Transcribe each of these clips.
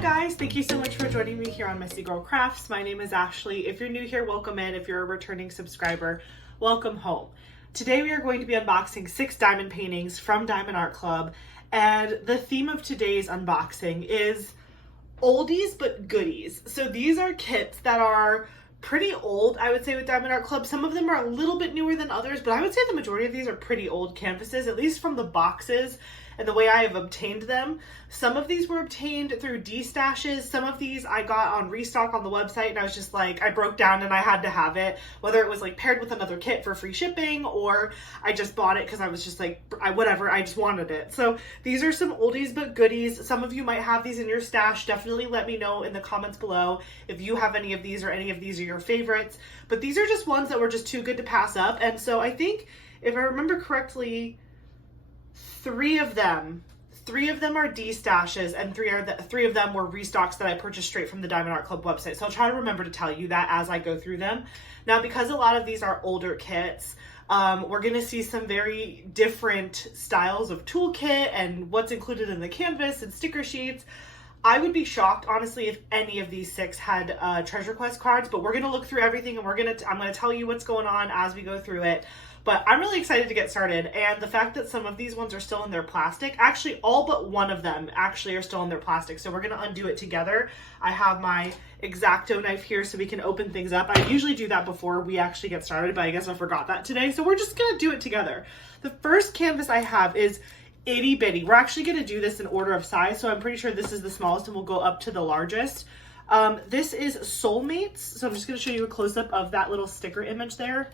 guys, thank you so much for joining me here on Messy Girl Crafts. My name is Ashley. If you're new here, welcome in. If you're a returning subscriber, welcome home. Today we are going to be unboxing 6 diamond paintings from Diamond Art Club, and the theme of today's unboxing is oldies but goodies. So these are kits that are pretty old, I would say, with Diamond Art Club. Some of them are a little bit newer than others, but I would say the majority of these are pretty old canvases, at least from the boxes and the way I have obtained them. Some of these were obtained through Destashes. Some of these I got on restock on the website, and I was just like, I broke down and I had to have it, whether it was like paired with another kit for free shipping, or I just bought it because I was just like, I just wanted it. So these are some oldies but goodies. Some of you might have these in your stash. Definitely let me know in the comments below if you have any of these or any of these are your favorites. But these are just ones that were just too good to pass up. And so I think, if I remember correctly, three of them are Destashes, and three of them were restocks that I purchased straight from the Diamond Art Club website. So I'll try to remember to tell you that as I go through them. Now, because a lot of these are older kits, we're going to see some very different styles of toolkit and what's included in the canvas and sticker sheets. I would be shocked, honestly, if any of these 6 had treasure quest cards, but we're going to look through everything, and I'm going to tell you what's going on as we go through it. But I'm really excited to get started, and the fact that some of these ones are still in their plastic, actually all but one of them actually are still in their plastic, so we're going to undo it together. I have my X-Acto knife here so we can open things up. I usually do that before we actually get started, but I guess I forgot that today, so we're just going to do it together. The first canvas I have is itty bitty. We're actually going to do this in order of size, so I'm pretty sure this is the smallest and we'll go up to the largest. This is Soulmates, so I'm just going to show you a close-up of that little sticker image there.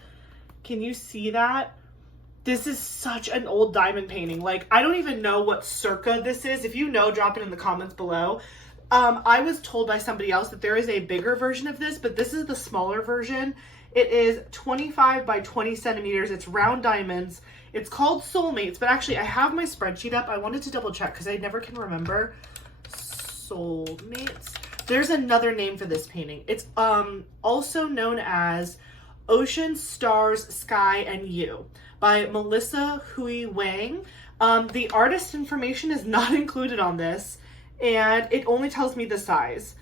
Can you see that? This is such an old diamond painting. Like, I don't even know what circa this is. If you know, drop it in the comments below. I was told by somebody else that there is a bigger version of this, but this is the smaller version. It is 25 by 20 centimeters. It's round diamonds. It's called Soulmates, but actually I have my spreadsheet up. I wanted to double check because I never can remember. Soulmates. There's another name for this painting. It's also known as Ocean, Stars, Sky, and You by Melissa Hui Wang. The artist information is not included on this, and it only tells me the size.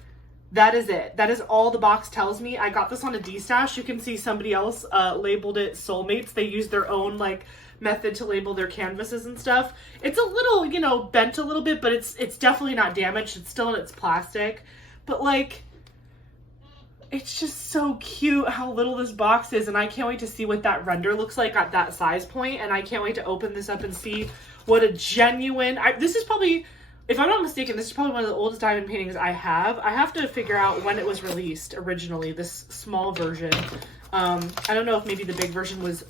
That is it. That is all the box tells me. I got this on a Destash. You can see somebody else labeled it Soulmates. They use their own like method to label their canvases and stuff. It's a little, you know, bent a little bit, but it's definitely not damaged. It's still in its plastic. But like, it's just so cute how little this box is, and I can't wait to see what that render looks like at that size point, and I can't wait to open this up and see what a genuine... this is probably, if I'm not mistaken, this is probably one of the oldest diamond paintings I have. I have to figure out when it was released originally, this small version. I don't know if maybe the big version was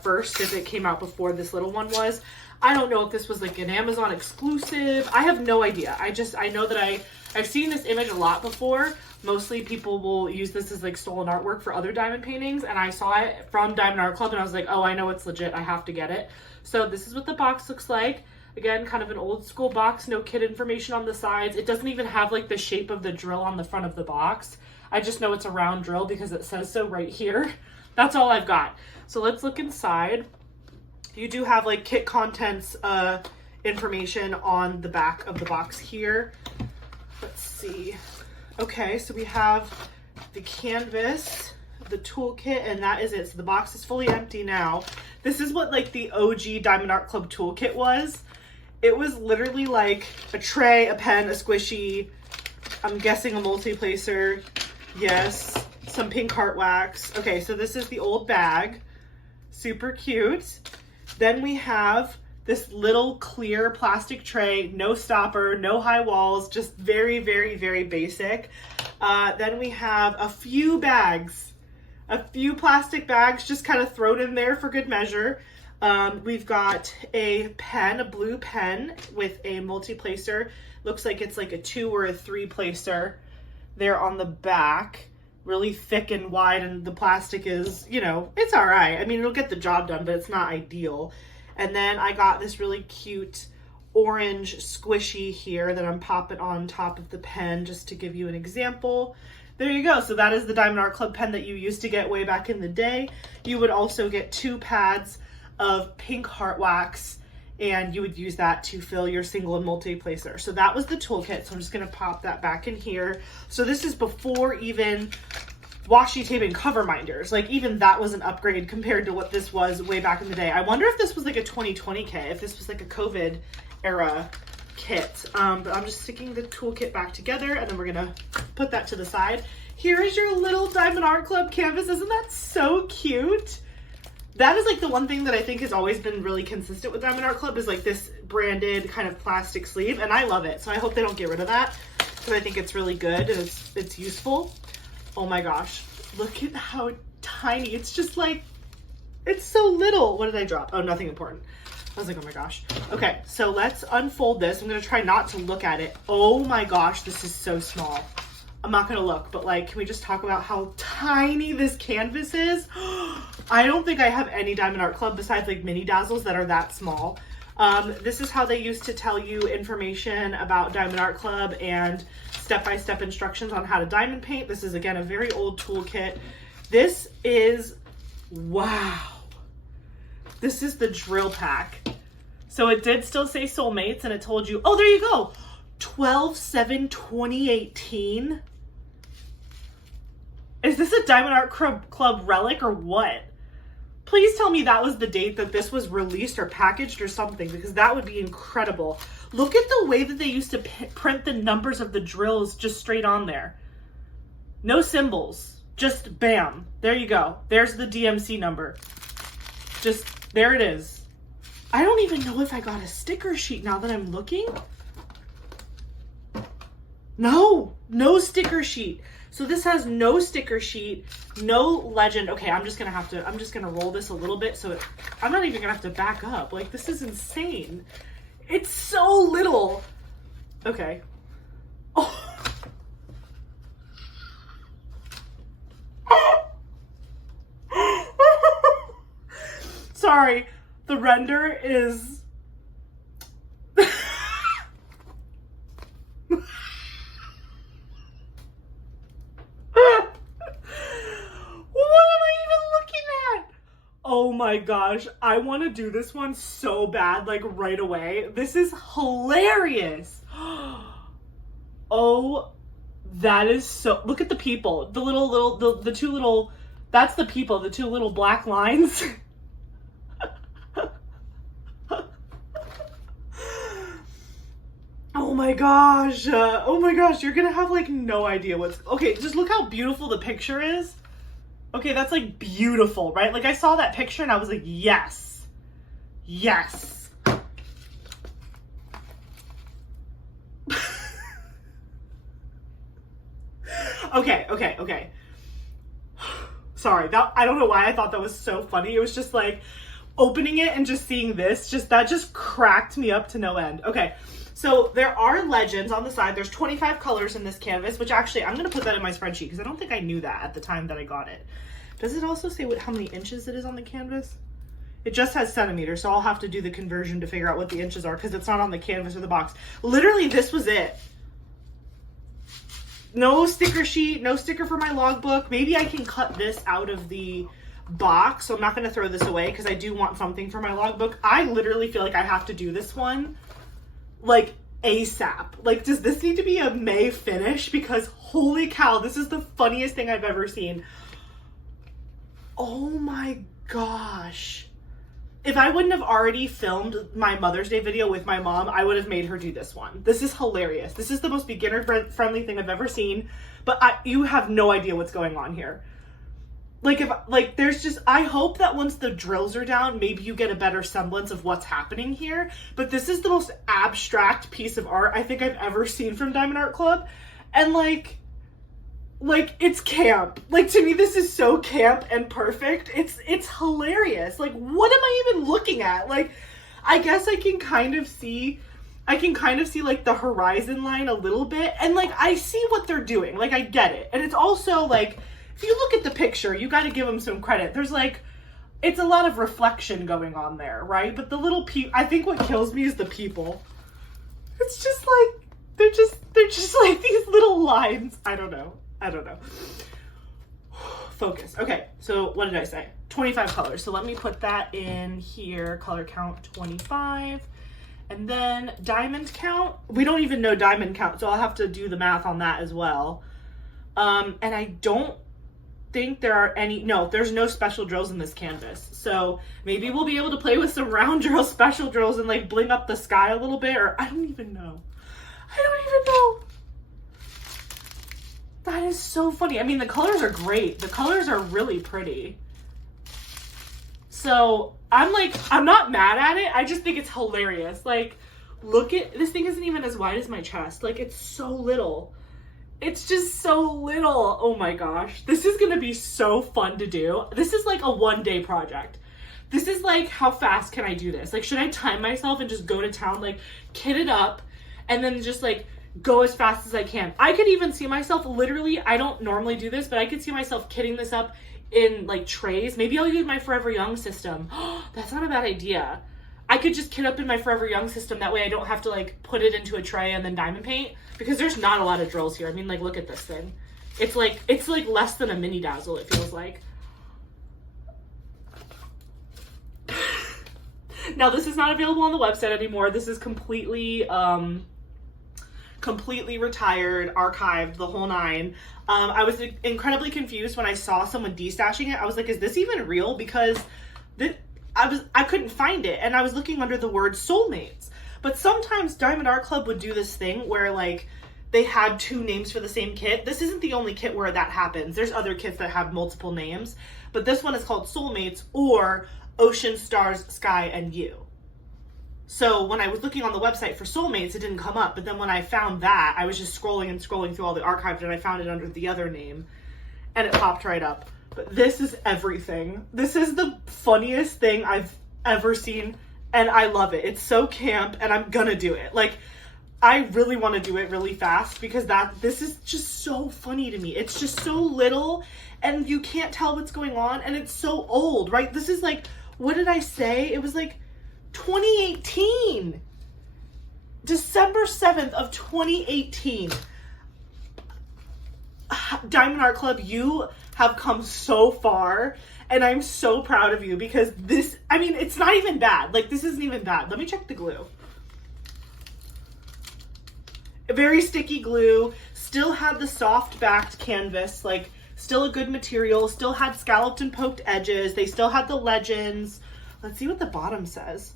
first, if it came out before this little one was. I don't know if this was like an Amazon exclusive. I have no idea. I know that I've seen this image a lot before. Mostly people will use this as like stolen artwork for other diamond paintings, and I saw it from Diamond Art Club and I was like, oh, I know it's legit. I have to get it. So this is what the box looks like. Again, kind of an old school box, no kit information on the sides. It doesn't even have like the shape of the drill on the front of the box. I just know it's a round drill because it says so right here. That's all I've got. So let's look inside. You do have like kit contents information on the back of the box here. Let's see. Okay, so we have the canvas, the toolkit, and that is it. So the box is fully empty now. This is what like the OG Diamond Art Club toolkit was. It was literally like a tray, a pen, a squishy, I'm guessing a multi-placer, yes, some pink heart wax. Okay, so this is the old bag. Super cute. Then we have this little clear plastic tray, no stopper, no high walls, just very, very, very basic. Then we have a few bags, a few plastic bags just kind of thrown in there for good measure. We've got a pen, a blue pen with a multi-placer. Looks like it's like a 2 or a 3 placer there on the back. Really thick and wide, and the plastic is, you know, it's all right. I mean, it'll get the job done, but it's not ideal. And then I got this really cute orange squishy here that I'm popping on top of the pen just to give you an example. There you go. So that is the Diamond Art Club pen that you used to get way back in the day. You would also get 2 pads of pink heart wax and you would use that to fill your single and multi-placer. So that was the toolkit. So I'm just gonna pop that back in here. So this is before even washi tape and cover minders. Like even that was an upgrade compared to what this was way back in the day. I wonder if this was like a 2020 kit, if this was like a COVID era kit. But I'm just sticking the toolkit back together, and then we're gonna put that to the side. Here is your little Diamond Art Club canvas. Isn't that so cute? That is like the one thing that I think has always been really consistent with Diamond Art Club is like this branded kind of plastic sleeve, and I love it. So I hope they don't get rid of that because I think it's really good and it's useful. Oh my gosh, look at how tiny. It's just like, it's so little. What did I drop? Oh, nothing important. I was like, oh my gosh. Okay, so let's unfold this. I'm gonna try not to look at it. Oh my gosh, this is so small. I'm not gonna look, but like, can we just talk about how tiny this canvas is? I don't think I have any Diamond Art Club besides like mini dazzles that are that small. This is how they used to tell you information about Diamond Art Club and step-by-step instructions on how to diamond paint. This is again a very old toolkit. This is, wow. This is the drill pack. So it did still say Soulmates, and it told you, oh, there you go. 12/7/2018. Is this a Diamond Art Club relic or what? Please tell me that was the date that this was released or packaged or something, because that would be incredible. Look at the way that they used to print the numbers of the drills just straight on there. No symbols, just bam. There you go. There's the DMC number. Just, there it is. I don't even know if I got a sticker sheet now that I'm looking. No sticker sheet. So this has no sticker sheet, no legend. Okay, I'm just gonna roll this a little bit so I'm not even gonna have to back up. Like, this is insane. It's so little. Okay. Oh. Sorry, the render is... Oh my gosh, I want to do this one so bad, like right away. This is hilarious. Oh, that is so, look at the people. The two little, that's the people, the two little black lines. Oh my gosh, you're gonna have like no idea what's, okay, just look how beautiful the picture is. Okay, that's like beautiful, right? Like I saw that picture and I was like, yes, yes. Okay. Sorry, I don't know why I thought that was so funny. It was just like opening it and just seeing this, that just cracked me up to no end. Okay, so there are legends on the side. There's 25 colors in this canvas, which actually I'm gonna put that in my spreadsheet because I don't think I knew that at the time that I got it. Does it also say how many inches it is on the canvas? It just has centimeters, so I'll have to do the conversion to figure out what the inches are because it's not on the canvas or the box. Literally, this was it. No sticker sheet, no sticker for my logbook. Maybe I can cut this out of the box, so I'm not going to throw this away because I do want something for my logbook. I literally feel like I have to do this one like ASAP. Like, does this need to be a May finish? Because holy cow, this is the funniest thing I've ever seen. Oh my gosh. If I wouldn't have already filmed my Mother's Day video with my mom, I would have made her do this one. This is hilarious. This is the most beginner-friendly thing I've ever seen, but you have no idea what's going on here. I hope that once the drills are down, maybe you get a better semblance of what's happening here, but this is the most abstract piece of art I think I've ever seen from Diamond Art Club, and like, it's camp. Like, to me, this is so camp and perfect. It's hilarious. Like, what am I even looking at? Like, I guess I can kind of see like the horizon line a little bit. And like, I see what they're doing. Like, I get it. And it's also like, if you look at the picture, you got to give them some credit. There's like, it's a lot of reflection going on there, right? But the little I think what kills me is the people. It's just like, they're just like these little lines. I don't know. Focus. Okay, so what did I say? 25 colors. So let me put that in here, color count 25. And then diamond count, we don't even know diamond count, so I'll have to do the math on that as well. And I don't think there are any, no, there's no special drills in this canvas. So maybe we'll be able to play with some round drill special drills and like bling up the sky a little bit, or I don't even know. I don't even know. That is so funny. I mean, the colors are great. The colors are really pretty. So I'm not mad at it. I just think it's hilarious. Like, look at, this thing isn't even as wide as my chest. Like, it's so little. It's just so little. Oh my gosh. This is gonna be so fun to do. This is like a one-day project. This is like, how fast can I do this? Like, should I time myself and just go to town, like, kit it up, and then just like go as fast as I can? I could even see myself literally, I don't normally do this, but I could see myself kitting this up in like trays. Maybe I'll use my Forever Young system. That's not a bad idea. I could just kit up in my Forever Young system. That way I don't have to like put it into a tray and then diamond paint, because there's not a lot of drills here. I mean, like, look at this thing. It's like less than a mini dazzle, it feels like. Now, this is not available on the website anymore. This is completely retired, archived, the whole nine. I was incredibly confused when I saw someone destashing it. I was like, is this even real? Because I couldn't find it, and I was looking under the word Soulmates. But sometimes Diamond Art Club would do this thing where like they had two names for the same kit. This isn't the only kit where that happens. There's other kits that have multiple names, but this one is called Soulmates, or Ocean, Stars, Sky, and You. So when I was looking on the website for Soulmates, it didn't come up. But then when I found that, I was just scrolling and scrolling through all the archives, and I found it under the other name, and it popped right up. But this is everything. This is the funniest thing I've ever seen, and I love it. It's so camp, and I'm gonna do it. Like, I really want to do it really fast, because this is just so funny to me. It's just so little, and you can't tell what's going on, and it's so old, right? This is like, what did I say? It was like 2018. December 7th of 2018. Diamond Art Club, you have come so far, and I'm so proud of you, because this, I mean, it's not even bad. Like, this isn't even bad. Let me check the glue. Very sticky glue, still had the soft backed canvas, like still a good material, still had scalloped and poked edges. They still had the legends. Let's see what the bottom says.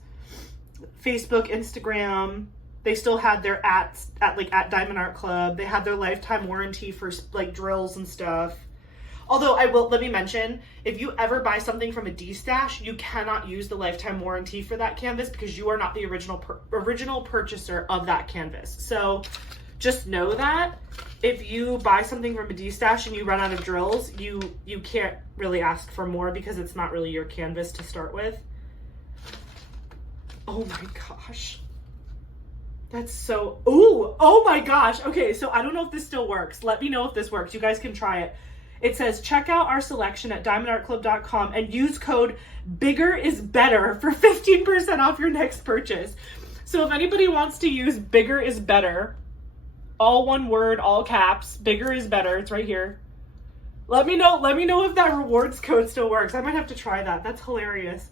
Facebook, Instagram. They still had their at Diamond Art Club. They had their lifetime warranty for like drills and stuff. Although let me mention, if you ever buy something from a Destash, you cannot use the lifetime warranty for that canvas, because you are not the original purchaser of that canvas. So just know that if you buy something from a Destash and you run out of drills, you can't really ask for more, because it's not really your canvas to start with. Oh my gosh. That's so, ooh, oh my gosh. Okay, so I don't know if this still works. Let me know if this works. You guys can try it. It says, check out our selection at diamondartclub.com and use code BIGGERISBETTER for 15% off your next purchase. So if anybody wants to use Bigger is Better, all one word, all caps, Bigger is Better, it's right here. Let me know if that rewards code still works. I might have to try that. That's hilarious.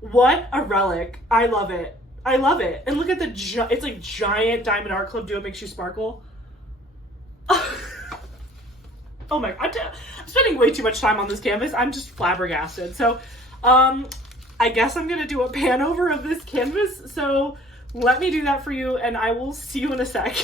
What a relic. I love it. I love it. And look at it's like giant Diamond Art Club Duo Makes You Sparkle. Oh my God, I'm spending way too much time on this canvas. I'm just flabbergasted. So, I guess I'm gonna do a pan over of this canvas. So let me do that for you, and I will see you in a sec.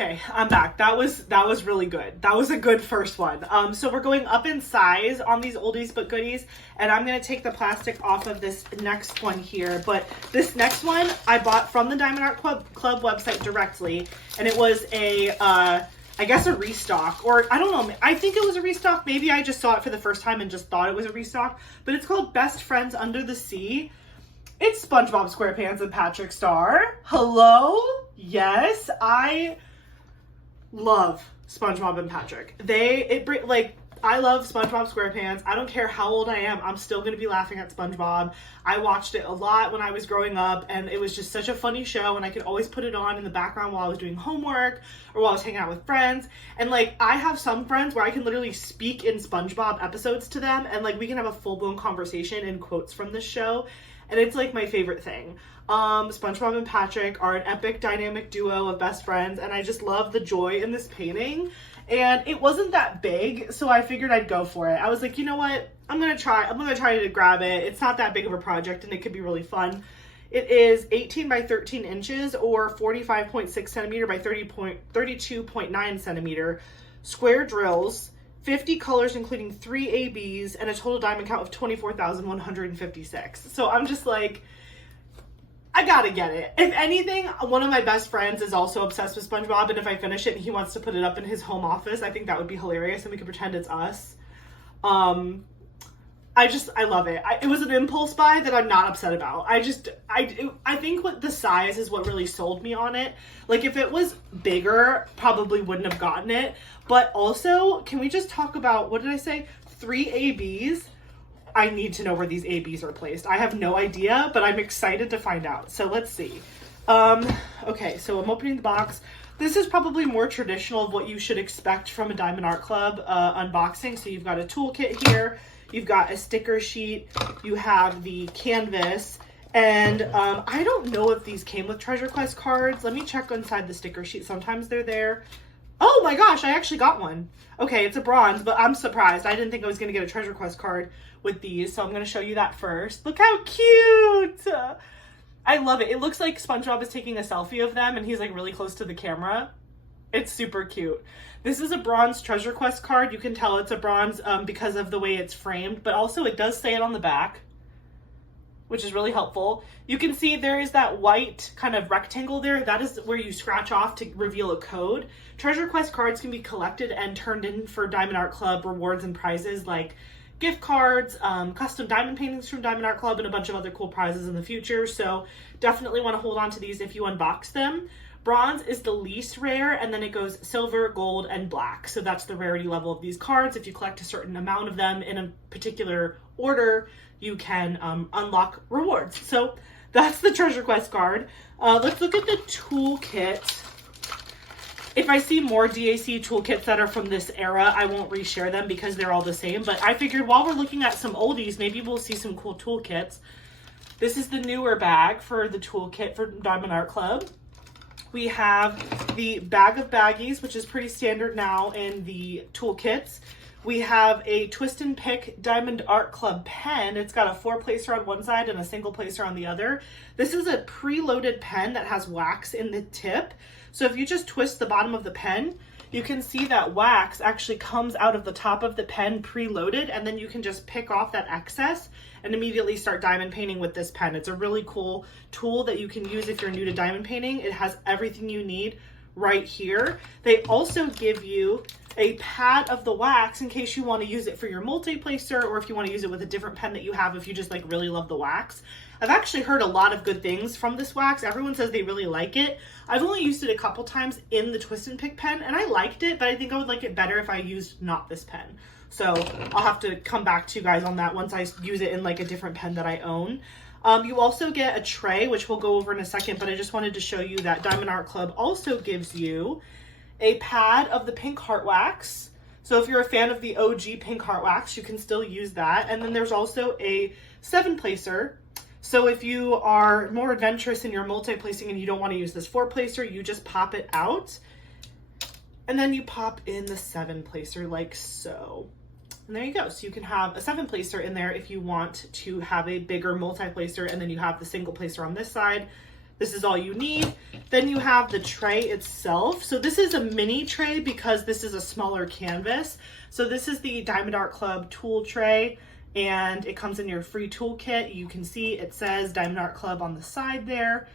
Okay, I'm back. That was really good. That was a good first one. So we're going up in size on these oldies but goodies, and I'm gonna take the plastic off of this next one here. But this next one I bought from the Diamond Art Club website directly, and it was a I guess a restock, or I don't know. I think it was a restock. Maybe I just saw it for the first time and just thought it was a restock. But it's called Best Friends Under the Sea. It's SpongeBob SquarePants and Patrick Star. Hello? Yes, I love SpongeBob and Patrick. I love SpongeBob SquarePants. I don't care how old I am. I'm still going to be laughing at SpongeBob. I watched it a lot when I was growing up, and it was just such a funny show, and I could always put it on in the background while I was doing homework or while I was hanging out with friends. And like, I have some friends where I can literally speak in SpongeBob episodes to them, and like, we can have a full-blown conversation in quotes from this show, and it's like my favorite thing. SpongeBob and Patrick are an epic dynamic duo of best friends, and I just love the joy in this painting. And it wasn't that big, so I figured I'd go for it. I was like, you know what? I'm gonna try to grab it. It's not that big of a project, and it could be really fun. It is 18 by 13 inches, or 45.6 centimeter by 32.9 centimeter. Square drills, 50 colors, including 3 ABs, and a total diamond count of 24,156. So I'm just like, I gotta get it. If anything, one of my best friends is also obsessed with SpongeBob, and if I finish it and he wants to put it up in his home office, I think that would be hilarious, and we could pretend it's us. I love it. It was an impulse buy that I'm not upset about. I think what the size is what really sold me on it. Like, if it was bigger, probably wouldn't have gotten it. But also, can we just talk about, what did I say? 3 ABs? I need to know where these ABs are placed. I have no idea, but I'm excited to find out. So let's see. Okay, so I'm opening the box. This is probably more traditional of what you should expect from a Diamond Art Club unboxing. So you've got a toolkit here. You've got a sticker sheet. You have the canvas. And I don't know if these came with Treasure Quest cards. Let me check inside the sticker sheet. Sometimes they're there. Oh my gosh, I actually got one. Okay, it's a bronze, but I'm surprised. I didn't think I was going to get a Treasure Quest card with these, so I'm going to show you that first. Look how cute! I love it. It looks like SpongeBob is taking a selfie of them, and he's like really close to the camera. It's super cute. This is a bronze Treasure Quest card. You can tell it's a bronze because of the way it's framed, but also it does say it on the back, which is really helpful. You can see there is that white kind of rectangle there. That is where you scratch off to reveal a code. Treasure Quest cards can be collected and turned in for Diamond Art Club rewards and prizes like gift cards, custom diamond paintings from Diamond Art Club, and a bunch of other cool prizes in the future. So definitely want to hold on to these if you unbox them. Bronze is the least rare, and then it goes silver, gold, and black. So that's the rarity level of these cards. If you collect a certain amount of them in a particular order, you can unlock rewards. So that's the Treasure Quest card. Let's look at the toolkit. If I see more DAC toolkits that are from this era, I won't reshare them because they're all the same. But I figured while we're looking at some oldies, maybe we'll see some cool toolkits. This is the newer bag for the toolkit for Diamond Art Club. We have the bag of baggies, which is pretty standard now in the toolkits. We have a Twist and Pick Diamond Art Club pen. It's got a 4-placer on one side and a single placer on the other. This is a preloaded pen that has wax in the tip. So if you just twist the bottom of the pen, you can see that wax actually comes out of the top of the pen preloaded, and then you can just pick off that excess and immediately start diamond painting with this pen. It's a really cool tool that you can use if you're new to diamond painting. It has everything you need right here. They also give you a pad of the wax in case you want to use it for your multi-placer, or if you want to use it with a different pen that you have if you just like really love the wax. I've actually heard a lot of good things from this wax. Everyone says they really like it. I've only used it a couple times in the Twist and Pick pen, and I liked it, but I think I would like it better if I used not this pen. So I'll have to come back to you guys on that once I use it in like a different pen that I own. You also get a tray, which we'll go over in a second, but I just wanted to show you that Diamond Art Club also gives you a pad of the pink heart wax. So if you're a fan of the OG pink heart wax, you can still use that. And then there's also a 7-placer. So if you are more adventurous in your multi-placing and you don't want to use this 4-placer, you just pop it out. And then you pop in the 7-placer like so. And there you go. So you can have a 7-placer in there if you want to have a bigger multi-placer, and then you have the single placer on this side. This is all you need. Then you have the tray itself. So this is a mini tray because this is a smaller canvas. So this is the Diamond Art Club tool tray, and it comes in your free toolkit. You can see it says Diamond Art Club on the side there.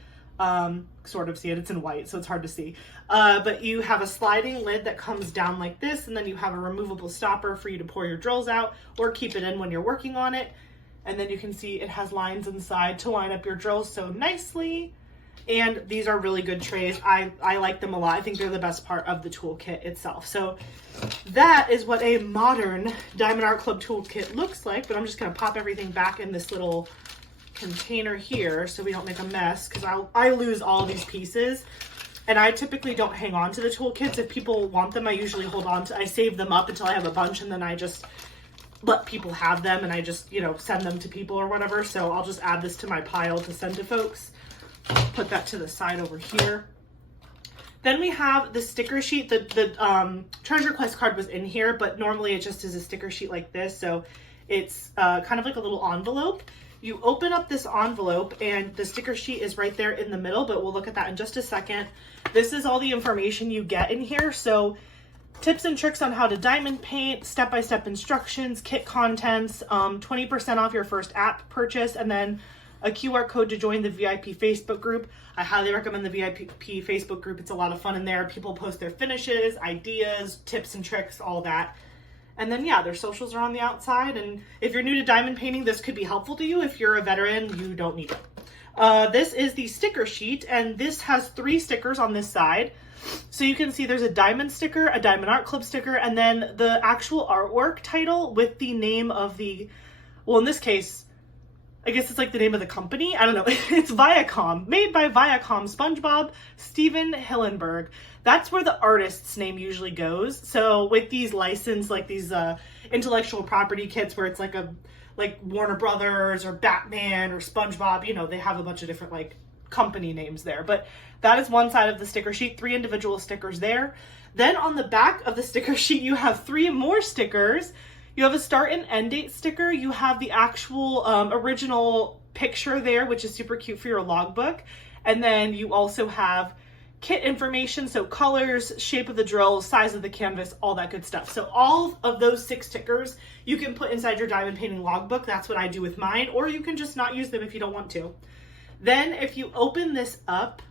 Sort of see it, it's in white, so it's hard to see. But you have a sliding lid that comes down like this, and then you have a removable stopper for you to pour your drills out or keep it in when you're working on it. And then you can see it has lines inside to line up your drills so nicely. And these are really good trays. I like them a lot. I think they're the best part of the toolkit itself. So that is what a modern Diamond Art Club toolkit looks like, but I'm just gonna pop everything back in this little container here so we don't make a mess, because I lose all these pieces, and I typically don't hang on to the toolkits. If people want them, I usually hold on to, I save them up until I have a bunch, and then I just let people have them, and I just, you know, send them to people or whatever. So I'll just add this to my pile to send to folks. Put that to the side over here. Then we have the sticker sheet. The treasure quest card was in here, but normally it just is a sticker sheet like this. So it's kind of like a little envelope. You open up this envelope and the sticker sheet is right there in the middle, but we'll look at that in just a second. This is all the information you get in here. So tips and tricks on how to diamond paint, step-by-step instructions, kit contents, 20% off your first app purchase, and then a QR code to join the VIP Facebook group. I highly recommend the VIP Facebook group. It's a lot of fun in there. People post their finishes, ideas, tips and tricks, all that. And then, yeah, their socials are on the outside. And if you're new to diamond painting, this could be helpful to you. If you're a veteran, you don't need it. This is the sticker sheet, and this has 3 stickers on this side. So you can see there's a diamond sticker, a Diamond Art Club sticker, and then the actual artwork title with the name of the, well, in this case, I guess it's like the name of the company. I don't know. It's Viacom, made by Viacom SpongeBob, Steven Hillenberg. That's where the artist's name usually goes. So with these licensed, like these intellectual property kits where it's like Warner Brothers or Batman or SpongeBob, you know, they have a bunch of different like company names there. But that is one side of the sticker sheet, 3 individual stickers there. Then on the back of the sticker sheet, you have 3 more stickers. You have a start and end date sticker. You have the actual original picture there, which is super cute for your logbook. And then you also have kit information, so colors, shape of the drill, size of the canvas, all that good stuff. So all of those 6 stickers you can put inside your diamond painting logbook. That's what I do with mine, or you can just not use them if you don't want to. Then if you open this up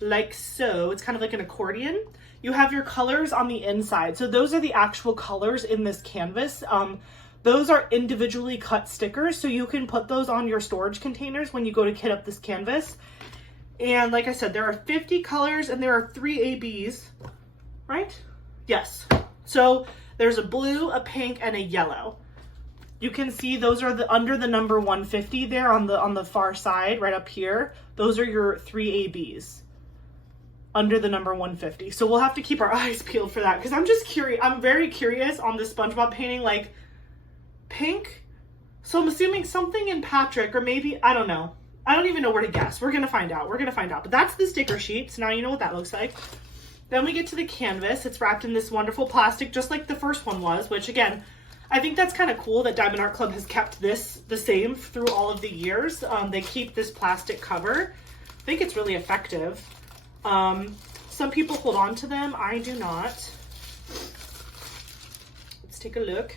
like so, it's kind of like an accordion. You have your colors on the inside. So those are the actual colors in this canvas. Those are individually cut stickers, so you can put those on your storage containers when you go to kit up this canvas. And like I said, there are 50 colors and there are 3 ABs, right? Yes. So there's a blue, a pink, and a yellow. You can see those are under the number 150 there on the far side, right up here. Those are your 3 ABs under the number 150. So we'll have to keep our eyes peeled for that, because I'm just curious. I'm very curious on this SpongeBob painting, like pink. So I'm assuming something in Patrick, or maybe, I don't know. I don't even know where to guess. We're going to find out. We're going to find out. But that's the sticker sheet. So now you know what that looks like. Then we get to the canvas. It's wrapped in this wonderful plastic, just like the first one was, which again, I think that's kind of cool that Diamond Art Club has kept this the same through all of the years. They keep this plastic cover. I think it's really effective. Some people hold on to them. I do not. Let's take a look.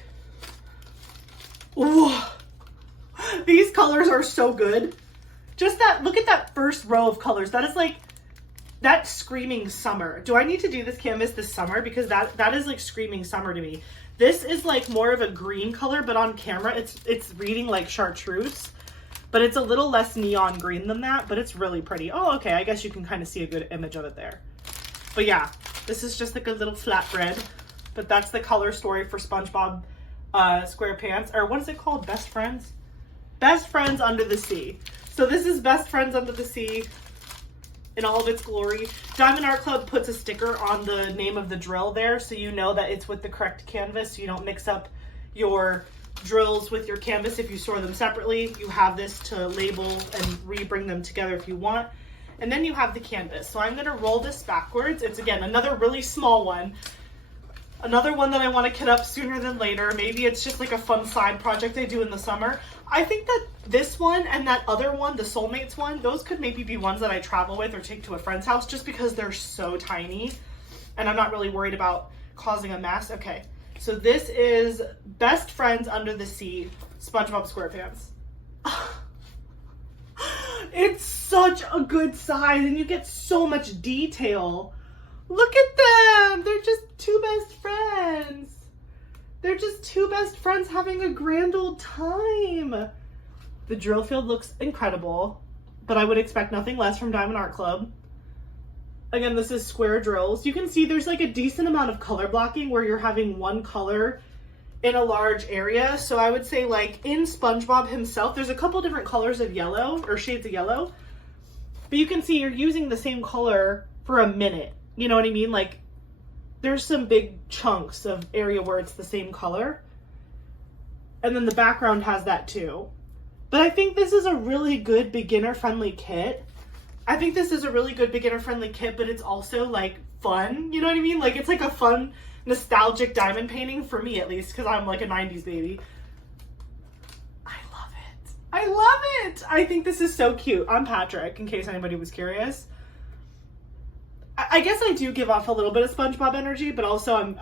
Ooh, these colors are so good. Just that, look at that first row of colors. That is like, that's screaming summer. Do I need to do this canvas this summer? Because that is like screaming summer to me. This is like more of a green color, but on camera it's reading like chartreuse. But it's a little less neon green than that, but it's really pretty. Oh, okay, I guess you can kind of see a good image of it there. But yeah, this is just like a little flatbread. But that's the color story for SpongeBob SquarePants. Or what is it called? Best Friends? Best Friends Under the Sea. So this is Best Friends Under the Sea in all of its glory. Diamond Art Club puts a sticker on the name of the drill there, so you know that it's with the correct canvas, so you don't mix up your drills with your canvas if you store them separately. You have this to label and re-bring them together if you want. And then you have the canvas. So I'm gonna roll this backwards. It's again, another really small one. Another one that I want to kit up sooner than later. Maybe it's just like a fun side project I do in the summer. I think that this one and that other one, the Soulmates one, those could maybe be ones that I travel with or take to a friend's house just because they're so tiny and I'm not really worried about causing a mess. Okay, so this is Best Friends Under the Sea SpongeBob SquarePants. It's such a good size and you get so much detail. Look at them! They're just two best friends. They're just two best friends having a grand old time. The drill field looks incredible, but I would expect nothing less from Diamond Art Club. Again, this is square drills. You can see there's like a decent amount of color blocking where you're having one color in a large area. So I would say like in SpongeBob himself, there's a couple different colors of yellow or shades of yellow, but you can see you're using the same color for a minute. You know what I mean? Like there's some big chunks of area where it's the same color. And then the background has that too. But I think this is a really good beginner-friendly kit. I think this is a really good beginner-friendly kit, but it's also like fun. You know what I mean? Like it's like a fun, nostalgic diamond painting for me at least, because I'm like a 90s baby. I love it. I love it. I think this is so cute. I'm Patrick, in case anybody was curious. I guess I do give off a little bit of SpongeBob energy, but also I'm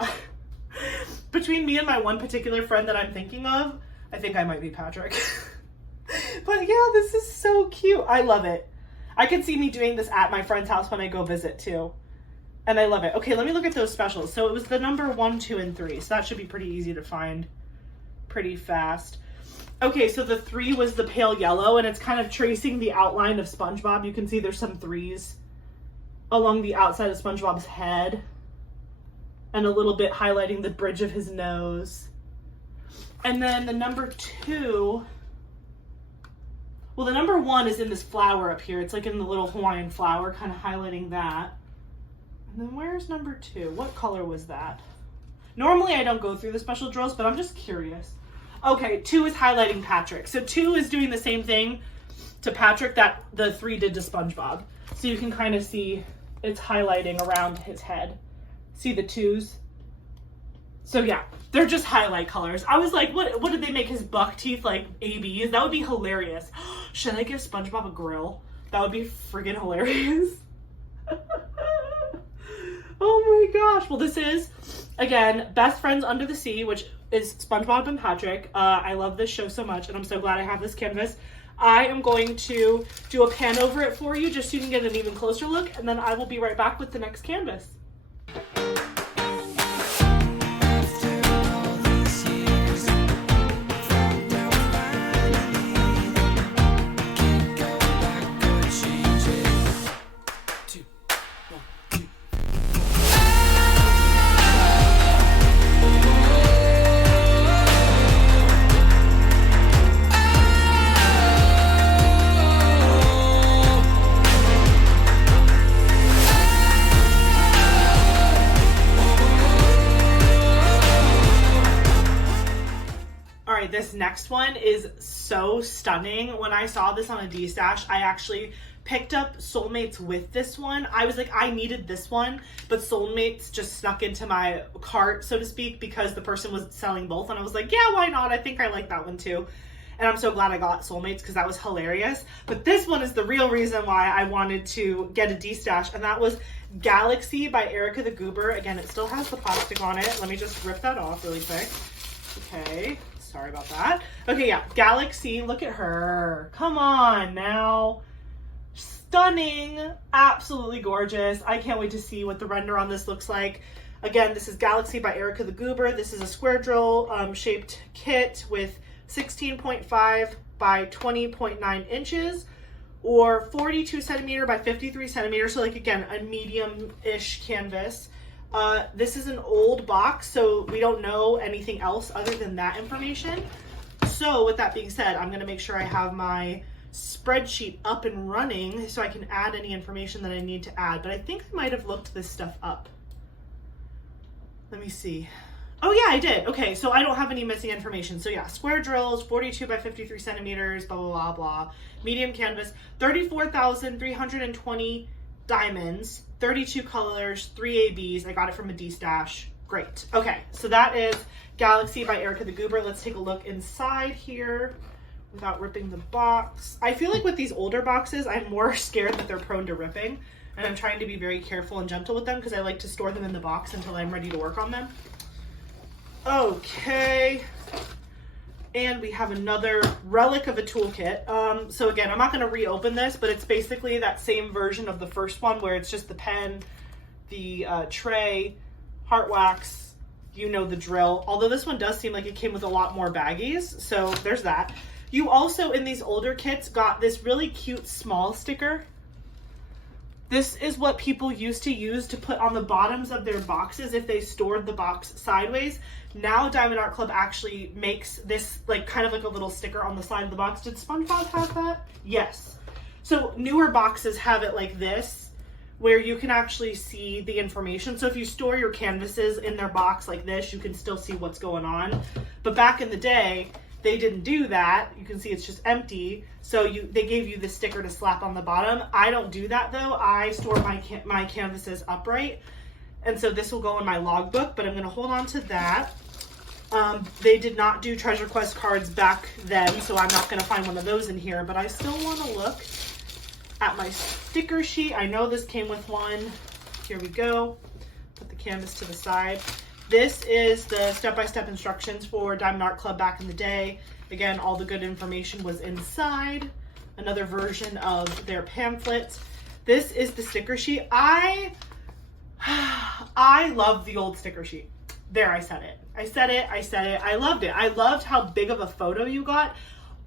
between me and my one particular friend that I'm thinking of, I think I might be Patrick. But yeah, this is so cute. I love it. I can see me doing this at my friend's house when I go visit too. And I love it. Okay, let me look at those specials. So it was the number 1, 2, and 3. So that should be pretty easy to find pretty fast. Okay, so the 3 was the pale yellow, and it's kind of tracing the outline of SpongeBob. You can see there's some 3s along the outside of SpongeBob's head and a little bit highlighting the bridge of his nose. And then the number 2, well, the number 1 is in this flower up here. It's like in the little Hawaiian flower, kind of highlighting that. And then where's number 2? What color was that? Normally I don't go through the special drills, but I'm just curious. Okay, 2 is highlighting Patrick. So 2 is doing the same thing to Patrick that the 3 did to SpongeBob. So you can kind of see it's highlighting around his head. See the 2s? So yeah, they're just highlight colors. I was like, what did they make his buck teeth like ABs? That would be hilarious. Should I give SpongeBob a grill? That would be friggin' hilarious. Oh my gosh. Well, this is, again, Best Friends Under the Sea, which is SpongeBob and Patrick. I love this show so much, and I'm so glad I have this canvas. I am going to do a pan over it for you just so you can get an even closer look, and then I will be right back with the next canvas. This next one is so stunning. When I saw this on a Destash, I actually picked up Soulmates with this one. I was like, I needed this one, but Soulmates just snuck into my cart, so to speak, because the person was selling both, and I was like, yeah, why not? I think I like that one too. And I'm so glad I got Soulmates because that was hilarious. But this one is the real reason why I wanted to get a Destash, and that was Galaxy by Erica the Goober. Again, it still has the plastic on it. Let me just rip that off really quick. Okay. Sorry about that. Okay, yeah, Galaxy, look at her. Come on now. Stunning, absolutely gorgeous. I can't wait to see what the render on this looks like. Again, this is Galaxy by Erica the Goober. This is a square drill shaped kit with 16.5 by 20.9 inches or 42 centimeter by 53 centimeters. So like, again, a medium-ish canvas. This is an old box, so we don't know anything else other than that information. So with that being said, I'm going to make sure I have my spreadsheet up and running so I can add any information that I need to add. But I think I might have looked this stuff up. Let me see. Oh yeah, I did. Okay, so I don't have any missing information. So yeah, square drills, 42 by 53 centimeters, blah, blah, blah, blah. Medium canvas, 34,320 diamonds, 32 colors, 3 ABs. I got it from a Destash. Great. Okay, so that is Galaxy by Erica the Goober. Let's take a look inside here without ripping the box. I feel like with these older boxes, I'm more scared that they're prone to ripping, and I'm trying to be very careful and gentle with them because I like to store them in the box until I'm ready to work on them. Okay. And we have another relic of a toolkit. So again, I'm not going to reopen this, but it's basically that same version of the first one where it's just the pen, the tray, heart wax, you know the drill. Although this one does seem like it came with a lot more baggies, so there's that. You also, in these older kits, got this really cute small sticker. This is what people used to use to put on the bottoms of their boxes if they stored the box sideways. Now Diamond Art Club actually makes this like kind of like a little sticker on the side of the box. Did SpongeBob have that? Yes. So newer boxes have it like this, where you can actually see the information. So if you store your canvases in their box like this, you can still see what's going on. But back in the day, they didn't do that. You can see it's just empty. So they gave you the sticker to slap on the bottom. I don't do that though. I store my canvases upright. And so this will go in my logbook, but I'm gonna hold on to that. They did not do Treasure Quest cards back then, so I'm not gonna find one of those in here, but I still wanna look at my sticker sheet. I know this came with one. Here we go. Put the canvas to the side. This is the step-by-step instructions for Diamond Art Club back in the day. Again, all the good information was inside. Another version of their pamphlet. This is the sticker sheet. I love the old sticker sheet. There, I said it. I said it. I loved it. I loved how big of a photo you got.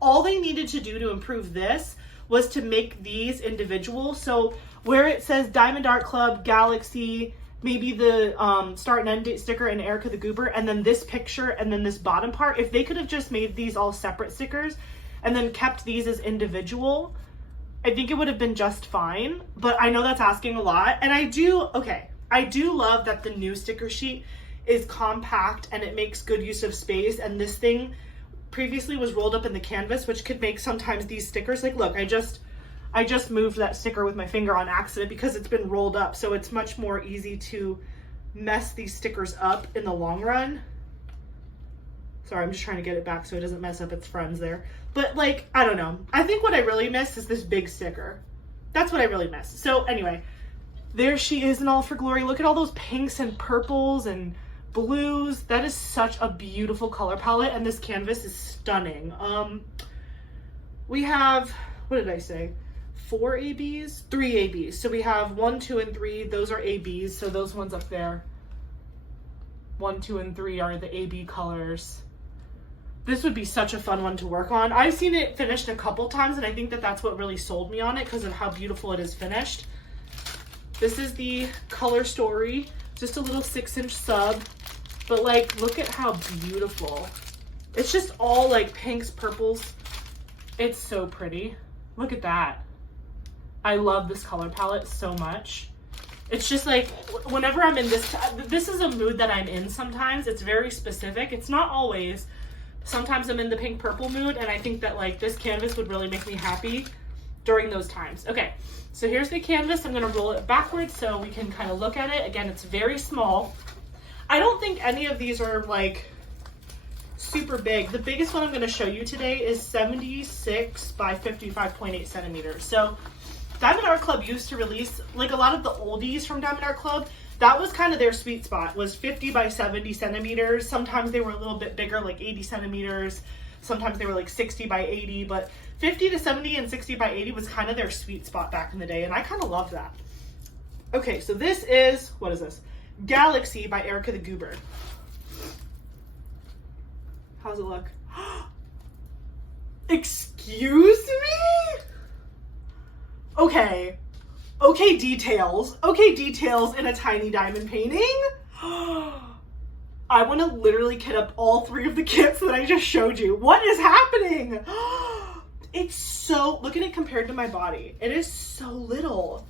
All they needed to do to improve this was to make these individual. So where it says Diamond Art Club, Galaxy, maybe the start and end date sticker and Erica the Goober, and then this picture and then this bottom part, if they could have just made these all separate stickers and then kept these as individual, I think it would have been just fine. But I know that's asking a lot. And I do love that the new sticker sheet is compact and it makes good use of space. And this thing previously was rolled up in the canvas, which could make sometimes these stickers, like look, I just moved that sticker with my finger on accident because it's been rolled up. So it's much more easy to mess these stickers up in the long run. Sorry, I'm just trying to get it back so it doesn't mess up its friends there. But like, I don't know. I think what I really miss is this big sticker. That's what I really miss. So anyway, there she is in all of her glory. Look at all those pinks and purples and blues. That is such a beautiful color palette, and this canvas is stunning. We have, what did I say? 4 ABs? 3 ABs. So we have 1, 2, and 3. Those are ABs. So those ones up there, 1, 2, and 3 are the AB colors. This would be such a fun one to work on. I've seen it finished a couple times, and I think that that's what really sold me on it because of how beautiful it is finished. This is the color story, just a little 6-inch sub, but like, look at how beautiful. It's just all like pinks, purples. It's so pretty. Look at that. I love this color palette so much. It's just like, whenever I'm in this is a mood that I'm in sometimes. It's very specific. It's not always. Sometimes I'm in the pink purple mood, and I think that like this canvas would really make me happy during those times. Okay, so here's the canvas. I'm gonna roll it backwards so we can kind of look at it. Again, it's very small. I don't think any of these are like super big. The biggest one I'm gonna show you today is 76 by 55.8 centimeters. So Diamond Art Club used to release, like a lot of the oldies from Diamond Art Club, that was kind of their sweet spot, was 50 by 70 centimeters. Sometimes they were a little bit bigger, like 80 centimeters. Sometimes they were like 60 by 80, but 50 to 70 and 60 by 80 was kind of their sweet spot back in the day, and I kind of love that. Okay, so this is, what is this? Galaxy by Erica the Goober. How's it look? Excuse me? Okay. Okay, details. Okay, details in a tiny diamond painting. I want to literally kit up all 3 of the kits that I just showed you. What is happening? It's so, look at it compared to my body. It is so little.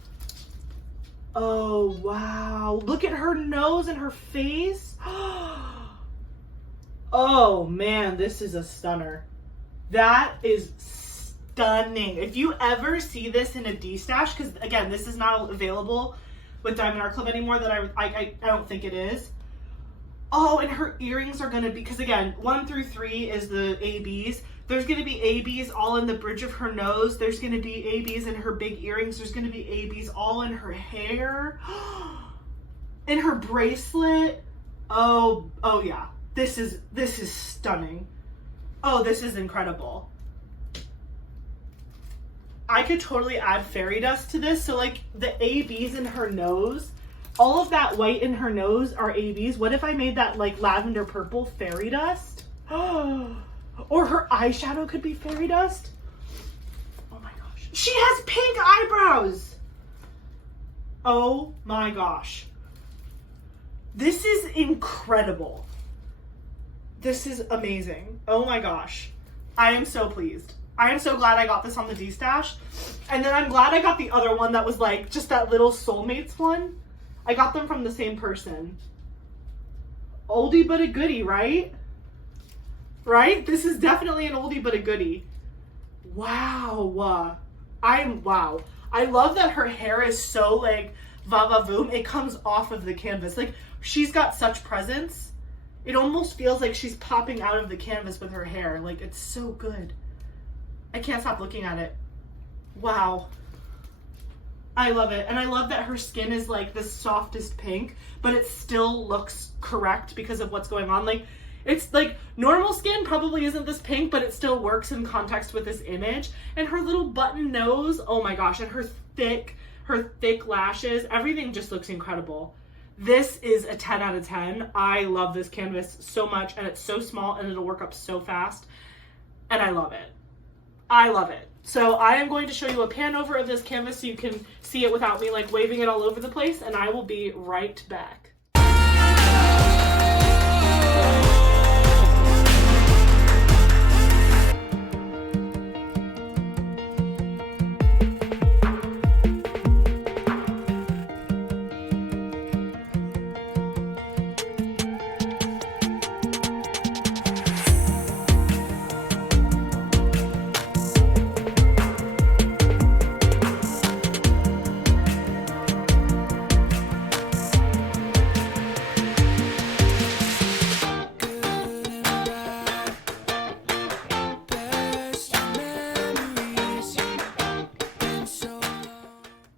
Oh, wow. Look at her nose and her face. Oh, man, this is a stunner. That is stunning. If you ever see this in a Destash, because again, this is not available with Diamond Art Club anymore, that I don't think it is. Oh, and her earrings are gonna be, because again, 1 through 3 is the ABs. There's gonna be ABs all in the bridge of her nose. There's gonna be ABs in her big earrings. There's gonna be ABs all in her hair. In her bracelet. Oh yeah. This is stunning. Oh, this is incredible. I could totally add fairy dust to this. So like the ABs in her nose, all of that white in her nose are ABs. What if I made that like lavender purple fairy dust? Or her eyeshadow could be fairy dust. Oh my gosh. She has pink eyebrows. Oh my gosh. This is incredible. This is amazing. Oh my gosh. I am so pleased. I am so glad I got this on the Destash. And then I'm glad I got the other one that was like just that little Soulmates one. I got them from the same person. Oldie but a goodie, right? Right? This is definitely an oldie but a goodie. Wow. Wow. I love that her hair is so like va-va-voom. It comes off of the canvas. Like she's got such presence. It almost feels like she's popping out of the canvas with her hair. Like it's so good. I can't stop looking at it. Wow. I love it. And I love that her skin is like the softest pink, but it still looks correct because of what's going on. Like, it's like normal skin probably isn't this pink, but it still works in context with this image. And her little button nose, oh my gosh, and her thick lashes, everything just looks incredible. This is a 10 out of 10. I love this canvas so much, and it's so small and it'll work up so fast. And I love it. I love it. So I am going to show you a pan over of this canvas so you can see it without me like waving it all over the place, and I will be right back.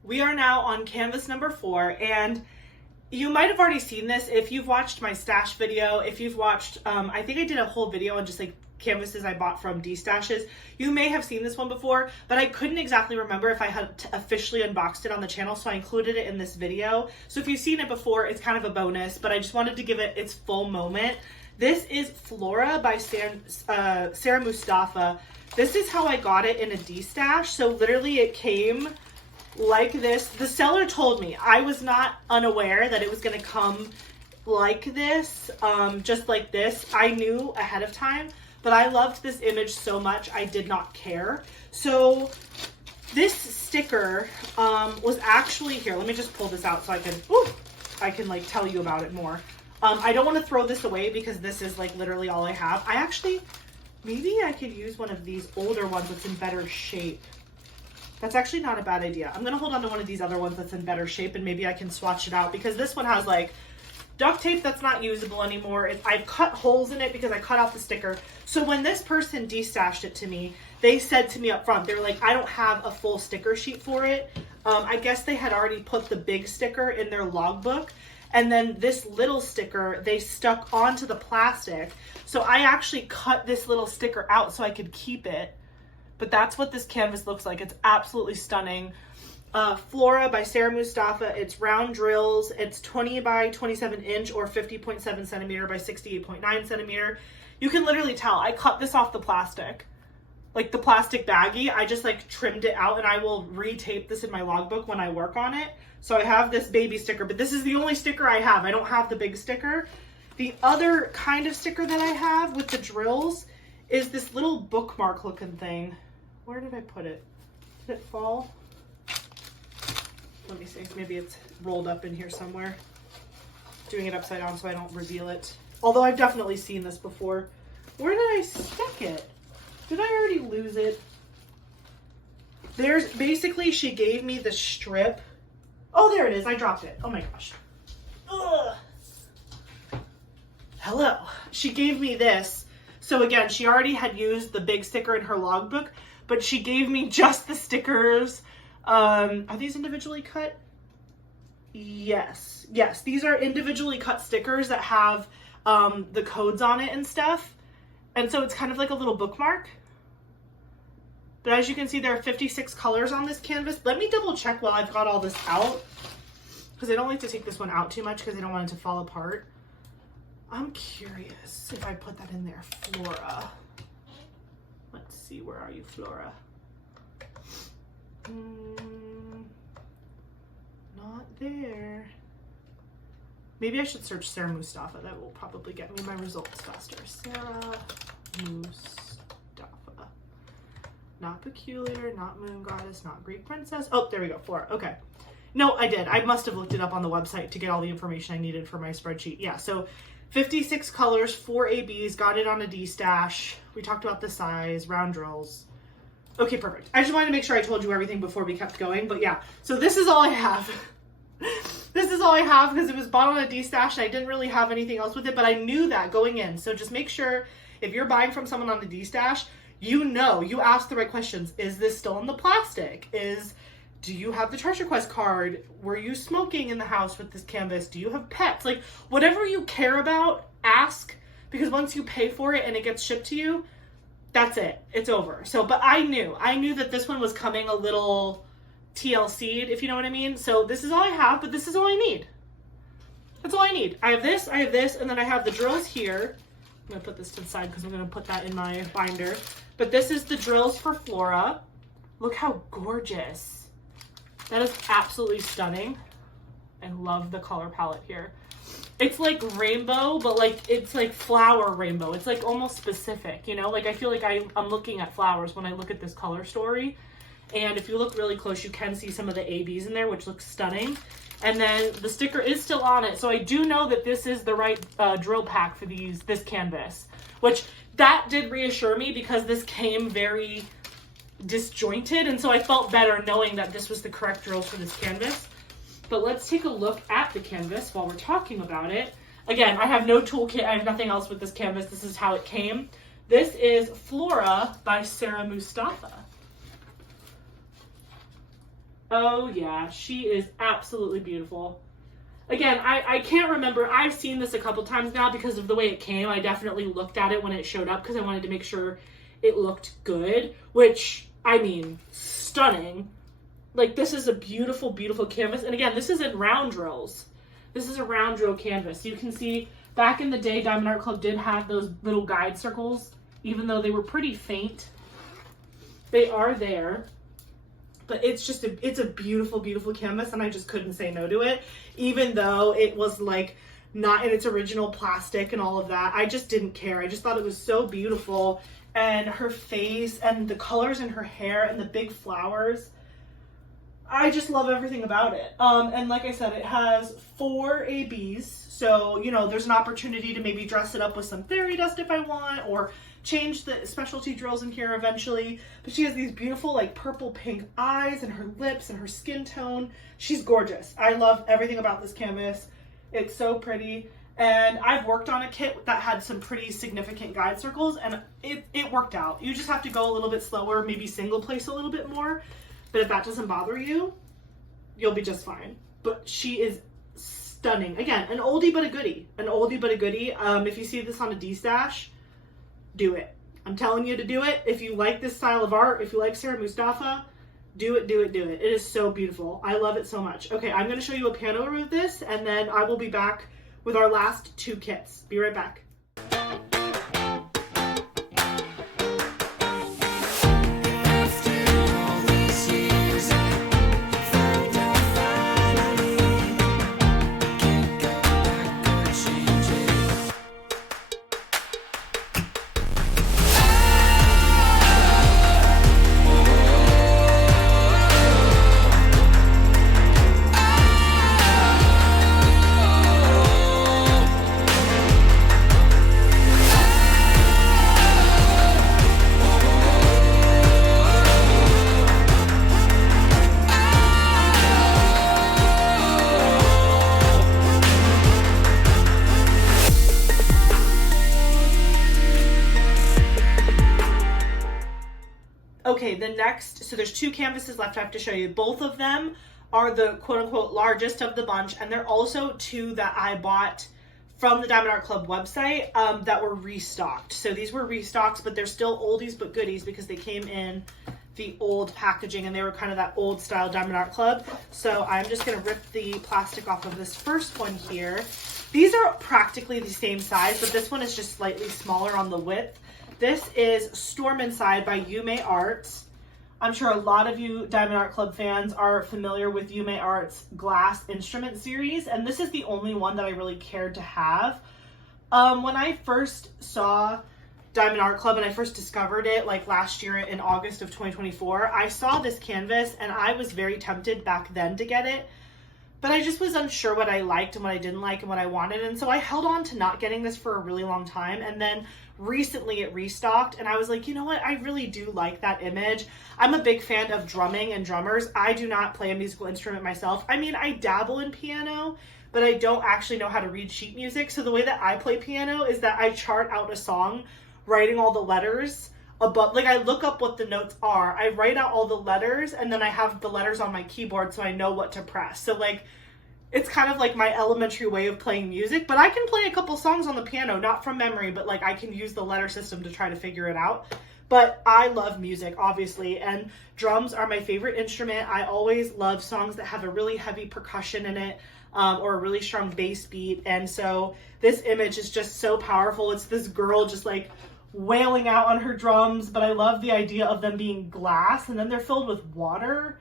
We are now on canvas number 4, and you might have already seen this if you've watched my stash video. If you've watched, I think I did a whole video on just like canvases I bought from D-stashes. You may have seen this one before, but I couldn't exactly remember if I had officially unboxed it on the channel, so I included it in this video. So if you've seen it before, it's kind of a bonus, but I just wanted to give it its full moment. This is Flora by Sarah Moustafa. This is how I got it in a D-stash. So literally it came like this. The seller told me. I was not unaware that it was going to come like this, just like this. I knew ahead of time, but I loved this image so much I did not care. So this sticker was actually here. Let me just pull this out so I can like tell you about it more. I don't want to throw this away because this is like literally all I have. Maybe I could use one of these older ones that's in better shape. That's actually not a bad idea. I'm going to hold on to one of these other ones that's in better shape, and maybe I can swatch it out because this one has like duct tape that's not usable anymore. I've cut holes in it because I cut off the sticker. So when this person de-stashed it to me, they said to me up front, they were like, I don't have a full sticker sheet for it. I guess they had already put the big sticker in their logbook, and then this little sticker they stuck onto the plastic. So I actually cut this little sticker out so I could keep it. But that's what this canvas looks like. It's absolutely stunning. Flora by Sarah Moustafa. It's round drills. It's 20 by 27 inch or 50.7 centimeter by 68.9 centimeter. You can literally tell I cut this off the plastic. Like the plastic baggie, I just like trimmed it out, and I will re-tape this in my logbook when I work on it. So I have this baby sticker, but this is the only sticker I have. I don't have the big sticker. The other kind of sticker that I have with the drills is this little bookmark looking thing. Where did I put it? Did it fall? Let me see. Maybe it's rolled up in here somewhere. Doing it upside down so I don't reveal it. Although I've definitely seen this before. Where did I stick it? Did I already lose it? There's basically, she gave me the strip. Oh, there it is. I dropped it. Oh my gosh. Ugh. Hello. She gave me this. So again, she already had used the big sticker in her logbook, but she gave me just the stickers. Are these individually cut? Yes. Yes, these are individually cut stickers that have the codes on it and stuff. And so it's kind of like a little bookmark. But as you can see, there are 56 colors on this canvas. Let me double check while I've got all this out, because I don't like to take this one out too much because I don't want it to fall apart. I'm curious if I put that in there. Flora. Let's see, where are you, Flora? Not there. Maybe I should search Sarah Moustafa. That will probably get me my results faster. Sarah Moustafa. Not peculiar, not moon goddess, not Greek princess. Oh, there we go, Flora. Okay. No, I did. I must have looked it up on the website to get all the information I needed for my spreadsheet. Yeah, so 56 colors, 4 ABs, got it on a Destash. We talked about the size, round drills. Okay, perfect. I just wanted to make sure I told you everything before we kept going, but yeah. So this is all I have. This is all I have because it was bought on a Destash and I didn't really have anything else with it, but I knew that going in. So just make sure if you're buying from someone on the Destash, you ask the right questions. Is this still in the plastic? Do you have the treasure quest card? Were you smoking in the house with this canvas? Do you have pets? Like, whatever you care about, ask, because once you pay for it and it gets shipped to you, that's it. It's over. So, but I knew that this one was coming a little TLC'd, if you know what I mean. So this is all I have, but this is all I need. That's all I need. I have this, and then I have the drills here. I'm gonna put this to the side because I'm gonna put that in my binder. But this is the drills for Flora. Look how gorgeous. That is absolutely stunning. I love the color palette here. It's like rainbow, but like it's like flower rainbow. It's like almost specific, you know? Like I feel like I'm looking at flowers when I look at this color story. And if you look really close, you can see some of the ABs in there, which looks stunning. And then the sticker is still on it. So I do know that this is the right drill pack for this canvas, which that did reassure me because this came very disjointed, and so I felt better knowing that this was the correct drills for this canvas. But let's take a look at the canvas while we're talking about it. Again, I have no toolkit, I have nothing else with this canvas. This is how it came. This is Flora by Sarah Moustafa. Oh yeah, she is absolutely beautiful. Again, I can't remember. I've seen this a couple times now because of the way it came. I definitely looked at it when it showed up because I wanted to make sure it looked good, which, I mean, stunning. Like, this is a beautiful, beautiful canvas. And again, this is in round drills. This is a round drill canvas. You can see back in the day, Diamond Art Club did have those little guide circles, even though they were pretty faint. They are there. But it's just it's a beautiful, beautiful canvas, and I just couldn't say no to it. Even though it was like not in its original plastic and all of that, I just didn't care. I just thought it was so beautiful. And her face and the colors in her hair and the big flowers, I just love everything about it. And like I said, it has 4 ABs. So, you know, there's an opportunity to maybe dress it up with some fairy dust if I want, or change the specialty drills in here eventually. But she has these beautiful like purple pink eyes and her lips and her skin tone. She's gorgeous. I love everything about this canvas. It's so pretty. And I've worked on a kit that had some pretty significant guide circles, and it worked out. You just have to go a little bit slower, maybe single place a little bit more. But if that doesn't bother you, you'll be just fine. But she is stunning. Again, an oldie but a goodie. An oldie but a goodie. If you see this on a Destash, do it. I'm telling you to do it. If you like this style of art, if you like Sarah Moustafa, do it, do it, do it. It is so beautiful. I love it so much. Okay, I'm going to show you a pan over of this, and then I will be back with our last 2 kits. Be right back. Okay, the next, so there's 2 canvases left I have to show you. Both of them are the quote-unquote largest of the bunch, and they're also 2 that I bought from the Diamond Art Club website that were restocked. So these were restocks, but they're still oldies but goodies because they came in the old packaging and they were kind of that old style Diamond Art Club. So I'm just going to rip the plastic off of this first one here. These are practically the same size, but this one is just slightly smaller on the width. This is Storm Inside by Yumeii Arts. I'm sure a lot of you Diamond Art Club fans are familiar with Yumeii Arts glass instrument series, and this is the only one that I really cared to have. When I first saw Diamond Art Club and I first discovered it like last year in August of 2024, I saw this canvas and I was very tempted back then to get it, but I just was unsure what I liked and what I didn't like and what I wanted, and so I held on to not getting this for a really long time, and then recently it restocked and I was like, you know what, I really do like that image. I'm a big fan of drumming and drummers. I do not play a musical instrument myself. I mean, I dabble in piano, but I don't actually know how to read sheet music. So the way that I play piano is that I chart out a song, writing all the letters above, like I look up what the notes are, I write out all the letters, and then I have the letters on my keyboard so I know what to press. So like, it's kind of like my elementary way of playing music, but I can play a couple songs on the piano, not from memory, but like I can use the letter system to try to figure it out. But I love music, obviously, and drums are my favorite instrument. I always love songs that have a really heavy percussion in it, or a really strong bass beat. And so this image is just so powerful. It's this girl just like wailing out on her drums, but I love the idea of them being glass and then they're filled with water.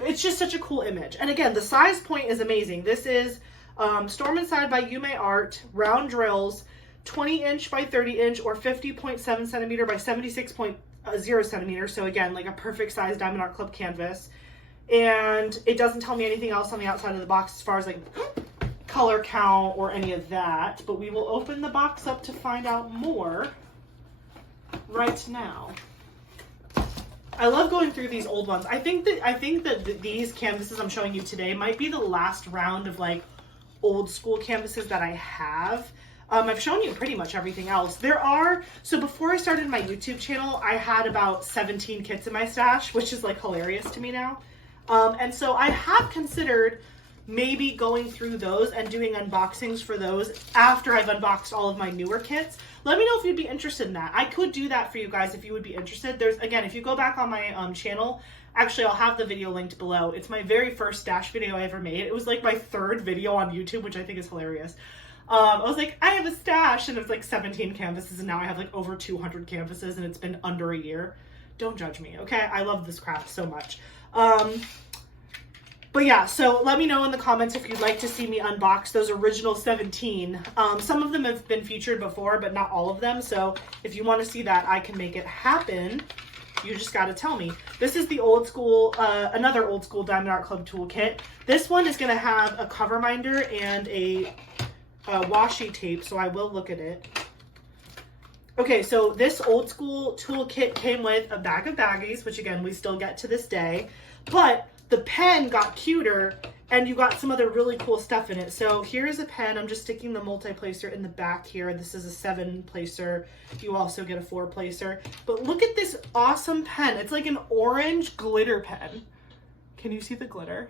It's just such a cool image. And again, the size point is amazing. This is Storm Inside by Yumeii Art, round drills, 20 inch by 30 inch or 50.7 centimeter by 76.0 centimeter. So again, like a perfect size Diamond Art Club canvas. And it doesn't tell me anything else on the outside of the box as far as like color count or any of that, but we will open the box up to find out more right now. I love going through these old ones. I think that these canvases I'm showing you today might be the last round of like old school canvases that I have. I've shown you pretty much everything else. So before I started my YouTube channel, I had about 17 kits in my stash, which is like hilarious to me now. And so I have considered maybe going through those and doing unboxings for those after I've unboxed all of my newer kits. Let me know if you'd be interested in that. I could do that for you guys if you would be interested. There's, again, if you go back on my channel, actually I'll have the video linked below. It's my very first stash video I ever made. It was like my 3rd video on YouTube, which I think is hilarious. I was like, I have a stash, and it was like 17 canvases, and now I have like over 200 canvases, and it's been under a year. Don't judge me, okay? I love this craft so much. But yeah, so let me know in the comments if you'd like to see me unbox those original 17. Some of them have been featured before, but not all of them. So if you want to see that, I can make it happen. You just got to tell me. This is the old school, another old school Diamond Art Club toolkit. This one is going to have a cover minder and a washi tape, so I will look at it. Okay, so this old school toolkit came with a bag of baggies, which again, we still get to this day, but the pen got cuter and you got some other really cool stuff in it. So here's a pen. I'm just sticking the multi-placer in the back here. This is a 7-placer. You also get a 4-placer. But look at this awesome pen. It's like an orange glitter pen. Can you see the glitter?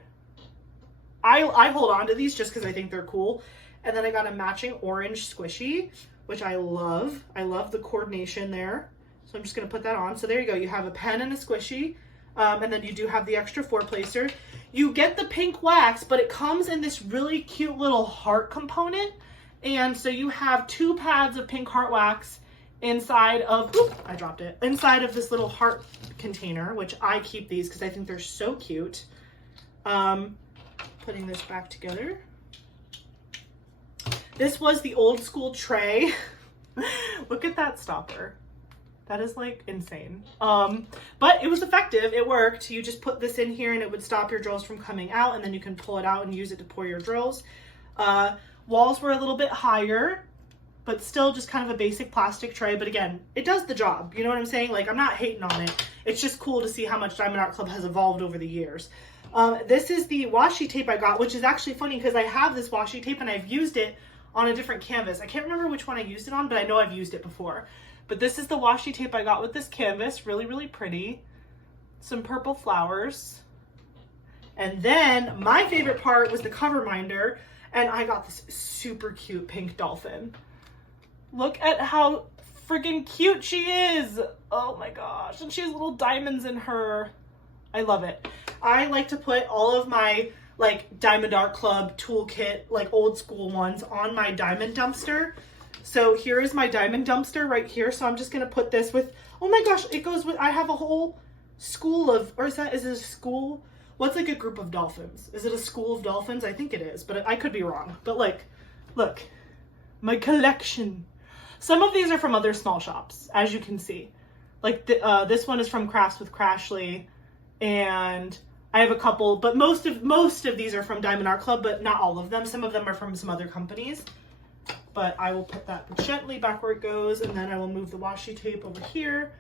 I hold on to these just because I think they're cool. And then I got a matching orange squishy, which I love. I love the coordination there. So I'm just going to put that on. So there you go. You have a pen and a squishy. And then you do have the extra 4-placer. You get the pink wax, but it comes in this really cute little heart component. And so you have 2 pads of pink heart wax inside of, I dropped it, inside of this little heart container, which I keep these because I think they're so cute. Putting this back together. This was the old school tray. Look at that stopper. That is like insane. But it was effective. It worked. You just put this in here and it would stop your drills from coming out, and then you can pull it out and use it to pour your drills. Walls were a little bit higher, but still just kind of a basic plastic tray. But again, it does the job. You know what I'm saying? Like, I'm not hating on it. It's just cool to see how much Diamond Art Club has evolved over the years. This is the washi tape I got, which is actually funny because I have this washi tape and I've used it on a different canvas. I can't remember which one I used it on, but I know I've used it before. But this is the washi tape I got with this canvas. Really, really pretty. some purple flowers. And then my favorite part was the cover minder, and I got this super cute pink dolphin. Look at how freaking cute she is. Oh my gosh. And she has little diamonds in her. I love it. I like to put all of my like Diamond Art Club toolkit, like old school ones, on my diamond dumpster. So here is my diamond dumpster right here. So I'm just going to put this with, oh my gosh, it goes with, I have a whole school of, or is it a school? What's like a group of dolphins? Is it a school of dolphins? I think it is, but I could be wrong. But like, look, my collection. Some of these are from other small shops, as you can see. Like this one is from Crafts with Crashly, and I have a couple, but most of these are from Diamond Art Club, but not all of them. Some of them are from some other companies. But I will put that gently back where it goes, and then I will move the washi tape over here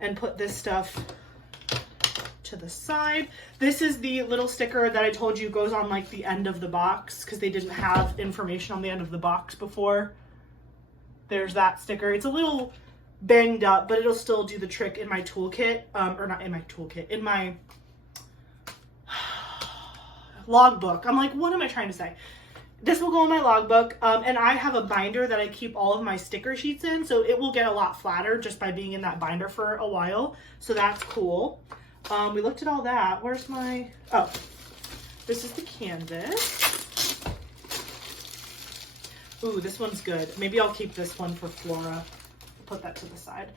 and put this stuff to the side. This is the little sticker that I told you goes on like the end of the box because they didn't have information on the end of the box before. There's that sticker. It's a little banged up, but it'll still do the trick in my toolkit, or not in my toolkit, in my logbook. I'm like, what am I trying to say? This will go in my logbook, and I have a binder that I keep all of my sticker sheets in, so it will get a lot flatter just by being in that binder for a while, so that's cool. We looked at all that. Where's my, oh, this is the canvas. Ooh, this one's good. Maybe I'll keep this one for Flora. Put that to the side.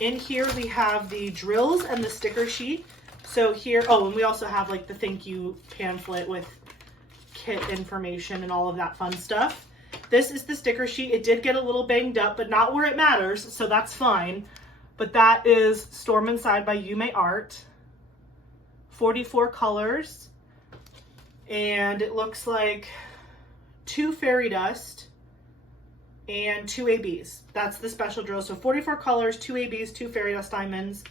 In here we have the drills and the sticker sheet. So here, oh, and we also have like the thank you pamphlet with kit information and all of that fun stuff. This is the sticker sheet. It did get a little banged up, but not where it matters, so that's fine. But that is Storm Inside by Yumeii Art. 44 colors. And it looks like 2 fairy dust and 2 ABs. That's the special drill. So 44 colors, 2 ABs, 2 fairy dust diamonds,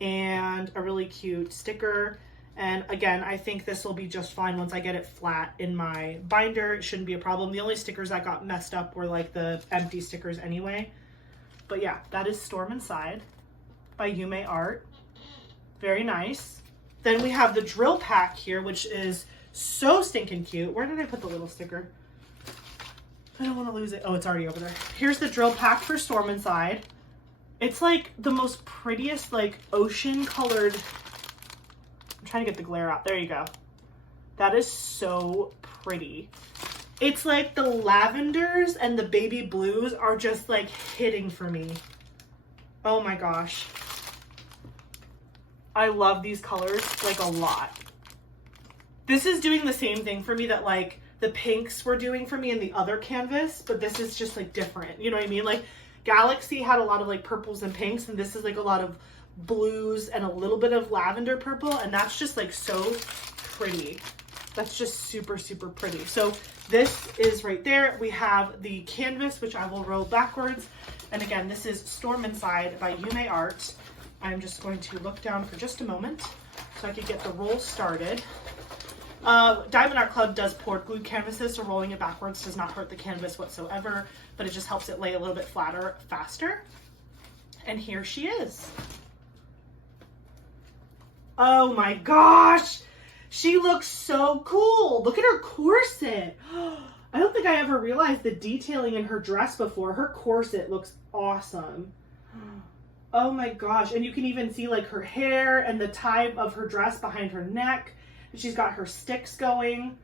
and a really cute sticker. And again, I think this will be just fine once I get it flat in my binder. It shouldn't be a problem. The only stickers that got messed up were like the empty stickers anyway. But yeah, that is Storm Inside by Yumeii Art. Very nice. Then we have the drill pack here, which is so stinking cute. Where did I put the little sticker? I don't want to lose it. Oh, it's already over there. Here's the drill pack for Storm Inside. It's like the most prettiest, like ocean colored. I'm trying to get the glare out. There you go. That is so pretty. It's like the lavenders and the baby blues are just like hitting for me. Oh my gosh. I love these colors like a lot. This is doing the same thing for me that like the pinks were doing for me in the other canvas, but this is just like different. You know what I mean? Like Galaxy had a lot of like purples and pinks, and this is like a lot of blues and a little bit of lavender purple, and that's just like so pretty. That's just super, super pretty. So this is right there. We have the canvas, which I will roll backwards. And again, this is Storm Inside by Yumeii Art. I'm just going to look down for just a moment so I can get the roll started. Diamond Art Club does poured glue canvases, so rolling it backwards does not hurt the canvas whatsoever, but it just helps it lay a little bit flatter, faster. And here she is. Oh my gosh! She looks so cool. Look at her corset. I don't think I ever realized the detailing in her dress before. Her corset looks awesome. Oh my gosh. And you can even see like her hair and the tie of her dress behind her neck. She's got her sticks going.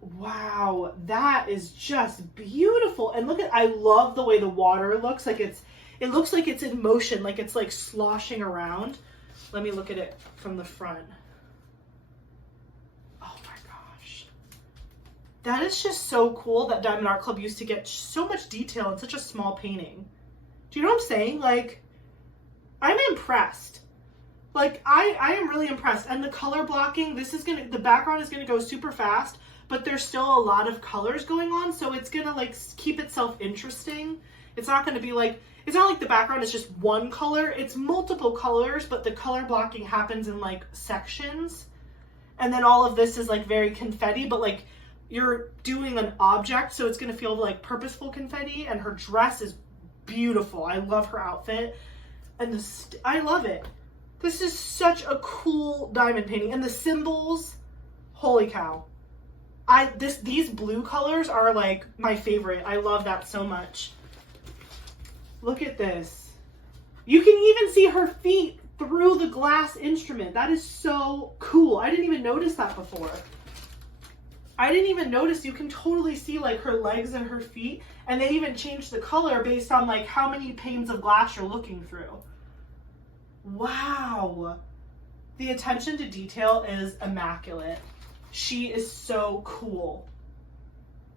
Wow, that is just beautiful. And look at, I love the way the water looks. Like it looks like it's in motion, like it's like sloshing around. Let me look at it from the front. Oh my gosh. That is just so cool that Diamond Art Club used to get so much detail in such a small painting. Do you know what I'm saying? Like, I'm impressed. Like, I am really impressed. And the color blocking, the background is gonna go super fast, but there's still a lot of colors going on, so it's gonna like keep itself interesting. It's not gonna be like, it's not like the background is just one color, it's multiple colors, but the color blocking happens in like sections. And then all of this is like very confetti, but like you're doing an object, so it's gonna feel like purposeful confetti. And her dress is beautiful. I love her outfit. And I love it. This is such a cool diamond painting. And the symbols, holy cow. These blue colors are like my favorite. I love that so much. Look at this. You can even see her feet through the glass instrument. That is so cool. I didn't even notice that before. I didn't even notice. You can totally see like her legs and her feet, and they even changed the color based on like how many panes of glass you're looking through. Wow. The attention to detail is immaculate. She is so cool.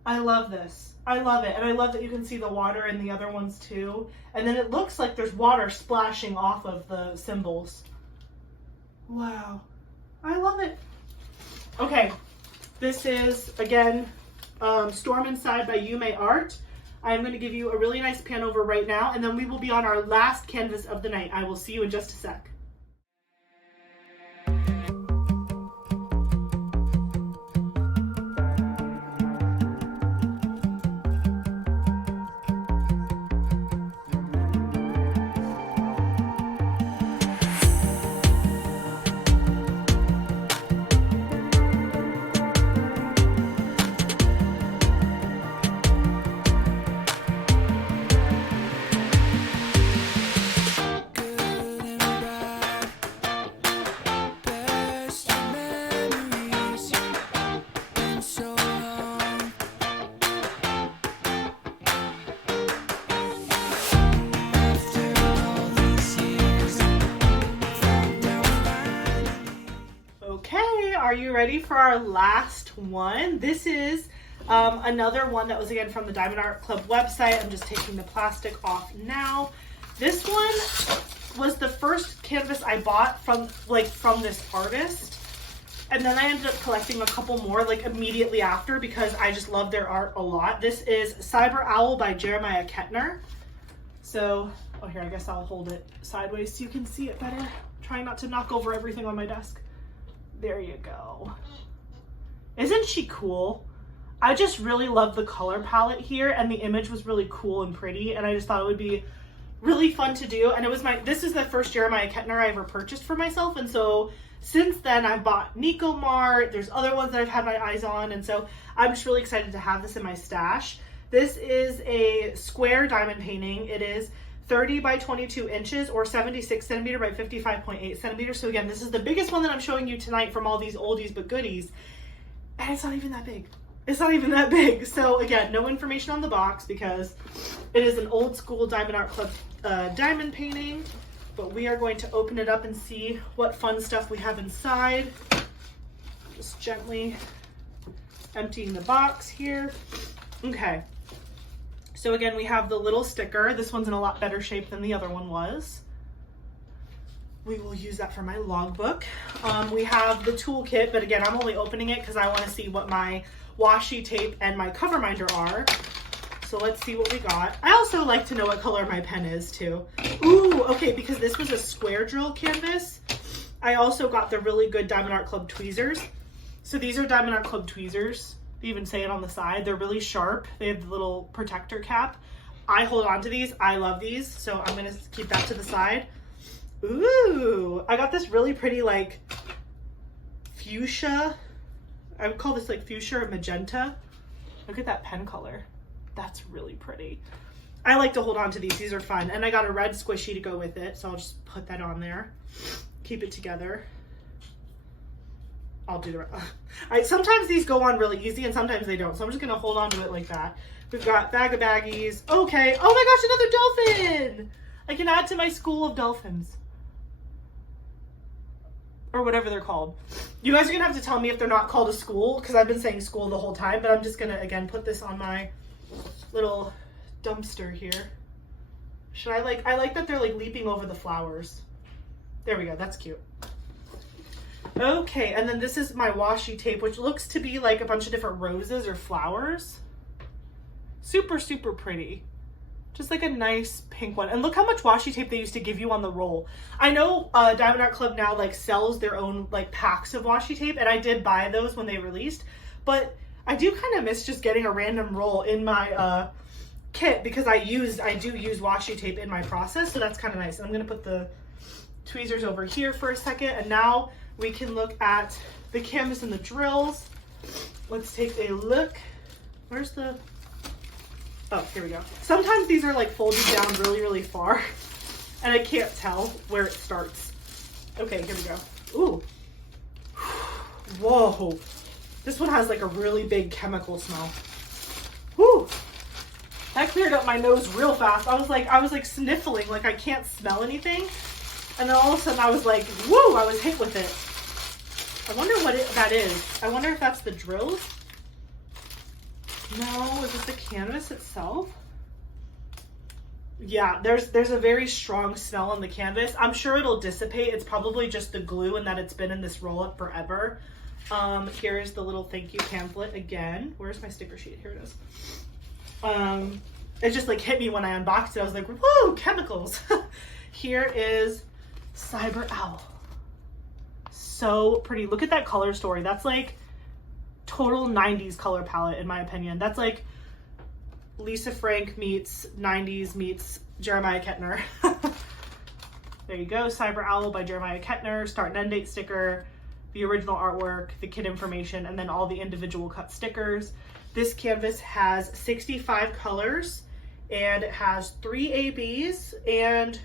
I love this. I love it. And I love that you can see the water in the other ones too. And then it looks like there's water splashing off of the symbols. Wow. I love it. Okay. This is, again, Storm Inside by Yumeii Art. I'm going to give you a really nice pan over right now, and then we will be on our last canvas of the night. I will see you in just a sec. Are you ready for our last one? This is another one that was again from the Diamond Art Club website. I'm just taking the plastic off now. This one was the first canvas I bought from this artist, and then I ended up collecting a couple more like immediately after because I just love their art a lot. This is Cyber Owl by Jeremiah Ketner. So, oh here, I guess I'll hold it sideways so you can see it better. Trying not to knock over everything on my desk. There you go. Isn't she cool? I just really love the color palette here, and the image was really cool and pretty, and I just thought it would be really fun to do. And it was this is the first Jeremiah Ketner I ever purchased for myself, and so since then I've bought Nico Mart. There's other ones that I've had my eyes on, and so I'm just really excited to have this in my stash. This is a square diamond painting. It is 30 by 22 inches or 76 centimeter by 55.8 centimeters. So again, this is the biggest one that I'm showing you tonight from all these oldies but goodies. And it's not even that big. It's not even that big. So again, no information on the box because it is an old school Diamond Art Club diamond painting. But we are going to open it up and see what fun stuff we have inside. Just gently emptying the box here. Okay. So again, we have the little sticker. This one's in a lot better shape than the other one was. We will use that for my logbook. We have the toolkit, but again, I'm only opening it because I want to see what my washi tape and my cover minder are. So let's see what we got. I also like to know what color my pen is too. Ooh, okay, because this was a square drill canvas, I also got the really good Diamond Art Club tweezers. So these are Diamond Art Club tweezers. They even say it on the side. They're really sharp. They have the little protector cap. I hold on to these. I love these. So I'm going to keep that to the side. Ooh, I got this really pretty like fuchsia. I would call this like fuchsia or magenta. Look at that pen color. That's really pretty. I like to hold on to these. These are fun. And I got a red squishy to go with it. So I'll just put that on there. Keep it together. I'll do the rest. Sometimes these go on really easy and sometimes they don't. So I'm just going to hold on to it like that. We've got bag of baggies. Okay. Oh my gosh, another dolphin. I can add to my school of dolphins. Or whatever they're called. You guys are going to have to tell me if they're not called a school because I've been saying school the whole time. But I'm just going to, again, put this on my little dumpster here. Should I like that they're like leaping over the flowers. There we go. That's cute. Okay, and then this is my washi tape, which looks to be like a bunch of different roses or flowers. Super, super pretty. Just like a nice pink one. And look how much washi tape they used to give you on the roll. I know Diamond Art Club now like sells their own like packs of washi tape, and I did buy those when they released. But I do kind of miss just getting a random roll in my kit because I do use washi tape in my process, so that's kind of nice. And I'm going to put the tweezers over here for a second, and now we can look at the canvas and the drills. Let's take a look. Where's the, oh, here we go. Sometimes these are like folded down really, really far, and I can't tell where it starts. Okay, here we go. Ooh. Whoa. This one has like a really big chemical smell. Whew. That cleared up my nose real fast. I was like sniffling, like I can't smell anything. And then all of a sudden I was like, whoa, I was hit with it. I wonder what that is. I wonder if that's the drills. No, is it the canvas itself? Yeah, there's a very strong smell on the canvas. I'm sure it'll dissipate. It's probably just the glue and that it's been in this roll up forever. Here's the little thank you pamphlet again. Where's my sticker sheet? Here it is. It just like hit me when I unboxed it. I was like, whoa, chemicals. Here is Cyber Owl. So pretty. Look at that color story. That's like total 90s color palette in my opinion. That's like Lisa Frank meets 90s meets Jeremiah Ketner. There you go. Cyber Owl by Jeremiah Ketner. Start and end date sticker, the original artwork, the kit information, and then all the individual cut stickers. This canvas has 65 colors and it has 3 ABs and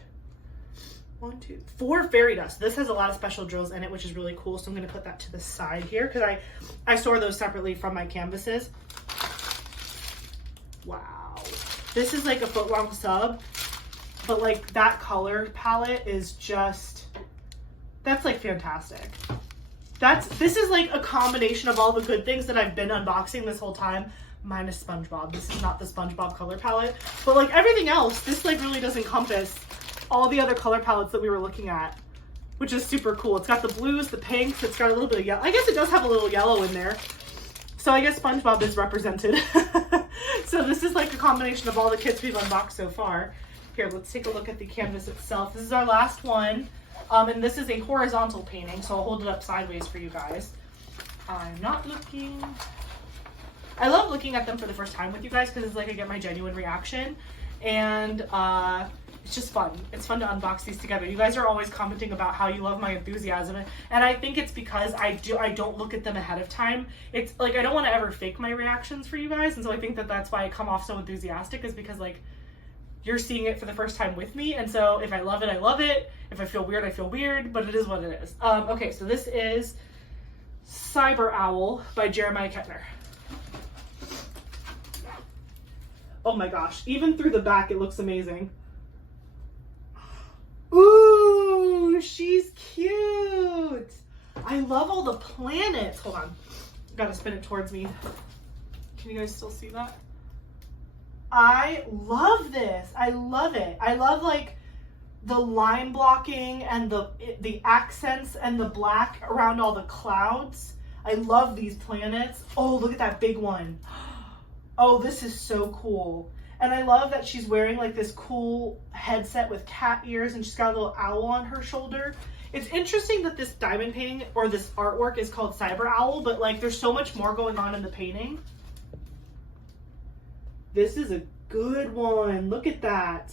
4 fairy dust. This has a lot of special drills in it, which is really cool. So I'm going to put that to the side here because I store those separately from my canvases. Wow. This is like a foot long sub, but like that color palette is just, that's like fantastic. This is like a combination of all the good things that I've been unboxing this whole time, minus SpongeBob. This is not the SpongeBob color palette, but like everything else, this like really does encompass all the other color palettes that we were looking at, which is super cool. It's got the blues, the pinks, it's got a little bit of yellow. I guess it does have a little yellow in there. So I guess SpongeBob is represented. So this is like a combination of all the kits we've unboxed so far. Here, let's take a look at the canvas itself. This is our last one. And this is a horizontal painting, so I'll hold it up sideways for you guys. I'm not looking. I love looking at them for the first time with you guys because it's like I get my genuine reaction. And it's just fun. It's fun to unbox these together. You guys are always commenting about how you love my enthusiasm. And I think it's because I don't look at them ahead of time. It's like I don't want to ever fake my reactions for you guys. And so I think that that's why I come off so enthusiastic, is because like you're seeing it for the first time with me. And so if I love it, I love it. If I feel weird, I feel weird, but it is what it is. Okay, so this is Cyber Owl by Jeremiah Ketner. Oh my gosh, even through the back, it looks amazing. Ooh, she's cute. I love all the planets. Hold on, gotta spin it towards me. Can you guys still see that? I love this. I love it. I love like the line blocking and the accents and the black around all the clouds. I love these planets. Oh, look at that big one. Oh, this is so cool. And I love that she's wearing like this cool headset with cat ears and she's got a little owl on her shoulder. It's interesting that this diamond painting or this artwork is called Cyber Owl, but like there's so much more going on in the painting. This is a good one. Look at that.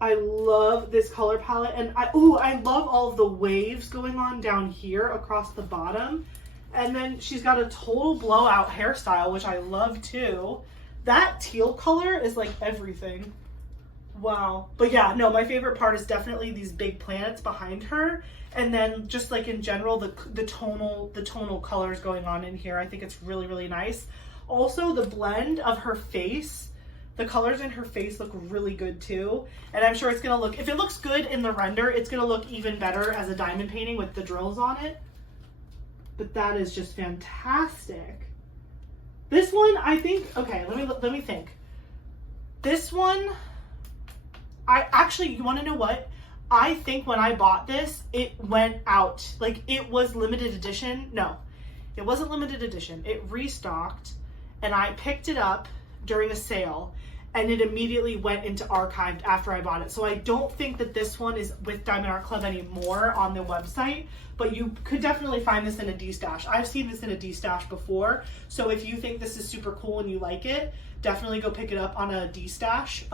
I love this color palette, and I love all of the waves going on down here across the bottom. And then she's got a total blowout hairstyle, which I love too. That teal color is like everything. Wow. But yeah, no, my favorite part is definitely these big planets behind her. And then just like in general, the tonal colors going on in here. I think it's really, really nice. Also, the blend of her face, the colors in her face look really good too. And I'm sure it's gonna look, if it looks good in the render, it's gonna look even better as a diamond painting with the drills on it. But that is just fantastic. This one, I think, okay, let me think. This one, you wanna know what? I think when I bought this, it went out. Like it was limited edition. No, it wasn't limited edition. It restocked and I picked it up during a sale and it immediately went into archived after I bought it. So I don't think that this one is with Diamond Art Club anymore on the website, but you could definitely find this in a D-stash. I've seen this in a D-stash before. So if you think this is super cool and you like it, definitely go pick it up on a D-stash.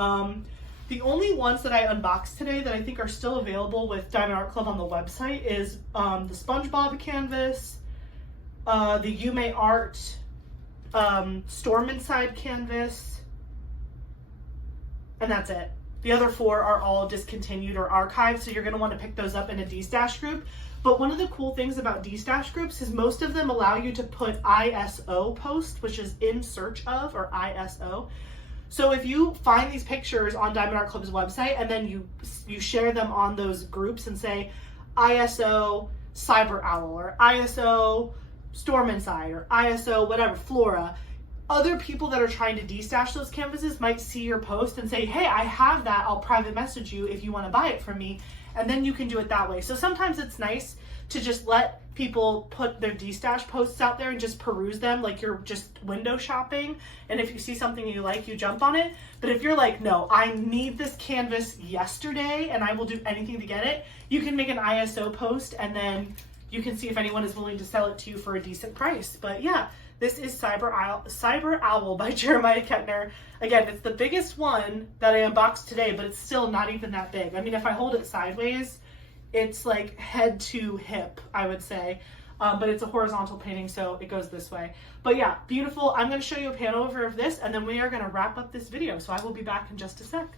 The only ones that I unboxed today that I think are still available with Diamond Art Club on the website is the SpongeBob canvas, the Yumeii Art Storm Inside canvas, and that's it. The other 4 are all discontinued or archived, so you're going to want to pick those up in a Destash group. But one of the cool things about Destash groups is most of them allow you to put ISO post, which is in search of, or ISO. So if you find these pictures on Diamond Art Club's website and then you share them on those groups and say ISO Cyber Owl or ISO Storm Inside or ISO whatever, Flora, other people that are trying to destash those canvases might see your post and say, hey, I have that, I'll private message you if you want to buy it from me. And then you can do it that way. So sometimes it's nice to just let people put their Destash posts out there and just peruse them like you're just window shopping. And if you see something you like, you jump on it. But if you're like, no, I need this canvas yesterday and I will do anything to get it, you can make an ISO post and then you can see if anyone is willing to sell it to you for a decent price. But yeah, this is Cyber Owl by Yumeii Ketner. Again, it's the biggest one that I unboxed today, but it's still not even that big. I mean, if I hold it sideways, it's like head to hip, I would say. But it's a horizontal painting, so it goes this way. But yeah, beautiful. I'm going to show you a pan over of this, and then we are going to wrap up this video. So I will be back in just a sec.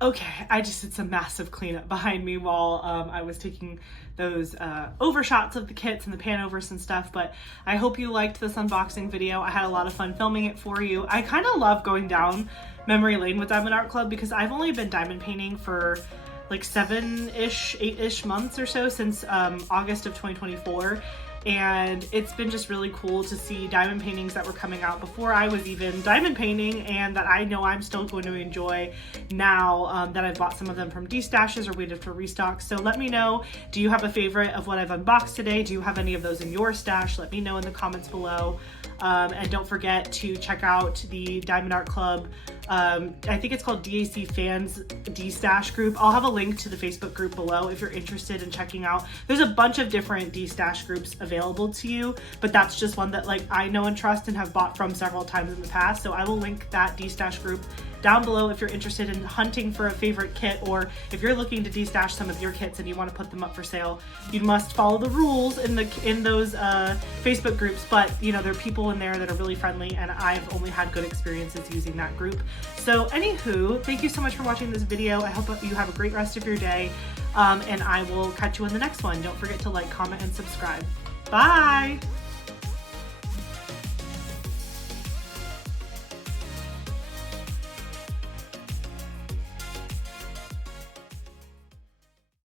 Okay, I just did some massive cleanup behind me while I was taking those overshots of the kits and the pan overs and stuff, but I hope you liked this unboxing video. I had a lot of fun filming it for you. I kind of love going down memory lane with Diamond Art Club because I've only been diamond painting for like 7-ish, 8-ish months or so since August of 2024. And it's been just really cool to see diamond paintings that were coming out before I was even diamond painting and that I know I'm still going to enjoy now that I've bought some of them from Destashes or waited for restocks. So let me know, do you have a favorite of what I've unboxed today? Do you have any of those in your stash? Let me know in the comments below. And don't forget to check out the Diamond Art Club. I think it's called DAC Fans Destash group. I'll have a link to the Facebook group below if you're interested in checking out. There's a bunch of different Destash groups available to you, but that's just one that like I know and trust and have bought from several times in the past. So I will link that Destash group down below if you're interested in hunting for a favorite kit, or if you're looking to destash some of your kits and you want to put them up for sale. You must follow the rules in those Facebook groups, but you know, there are people in there that are really friendly and I've only had good experiences using that group. So anywho, thank you so much for watching this video. I hope you have a great rest of your day, and I will catch you in the next one. Don't forget to like, comment, and subscribe. Bye!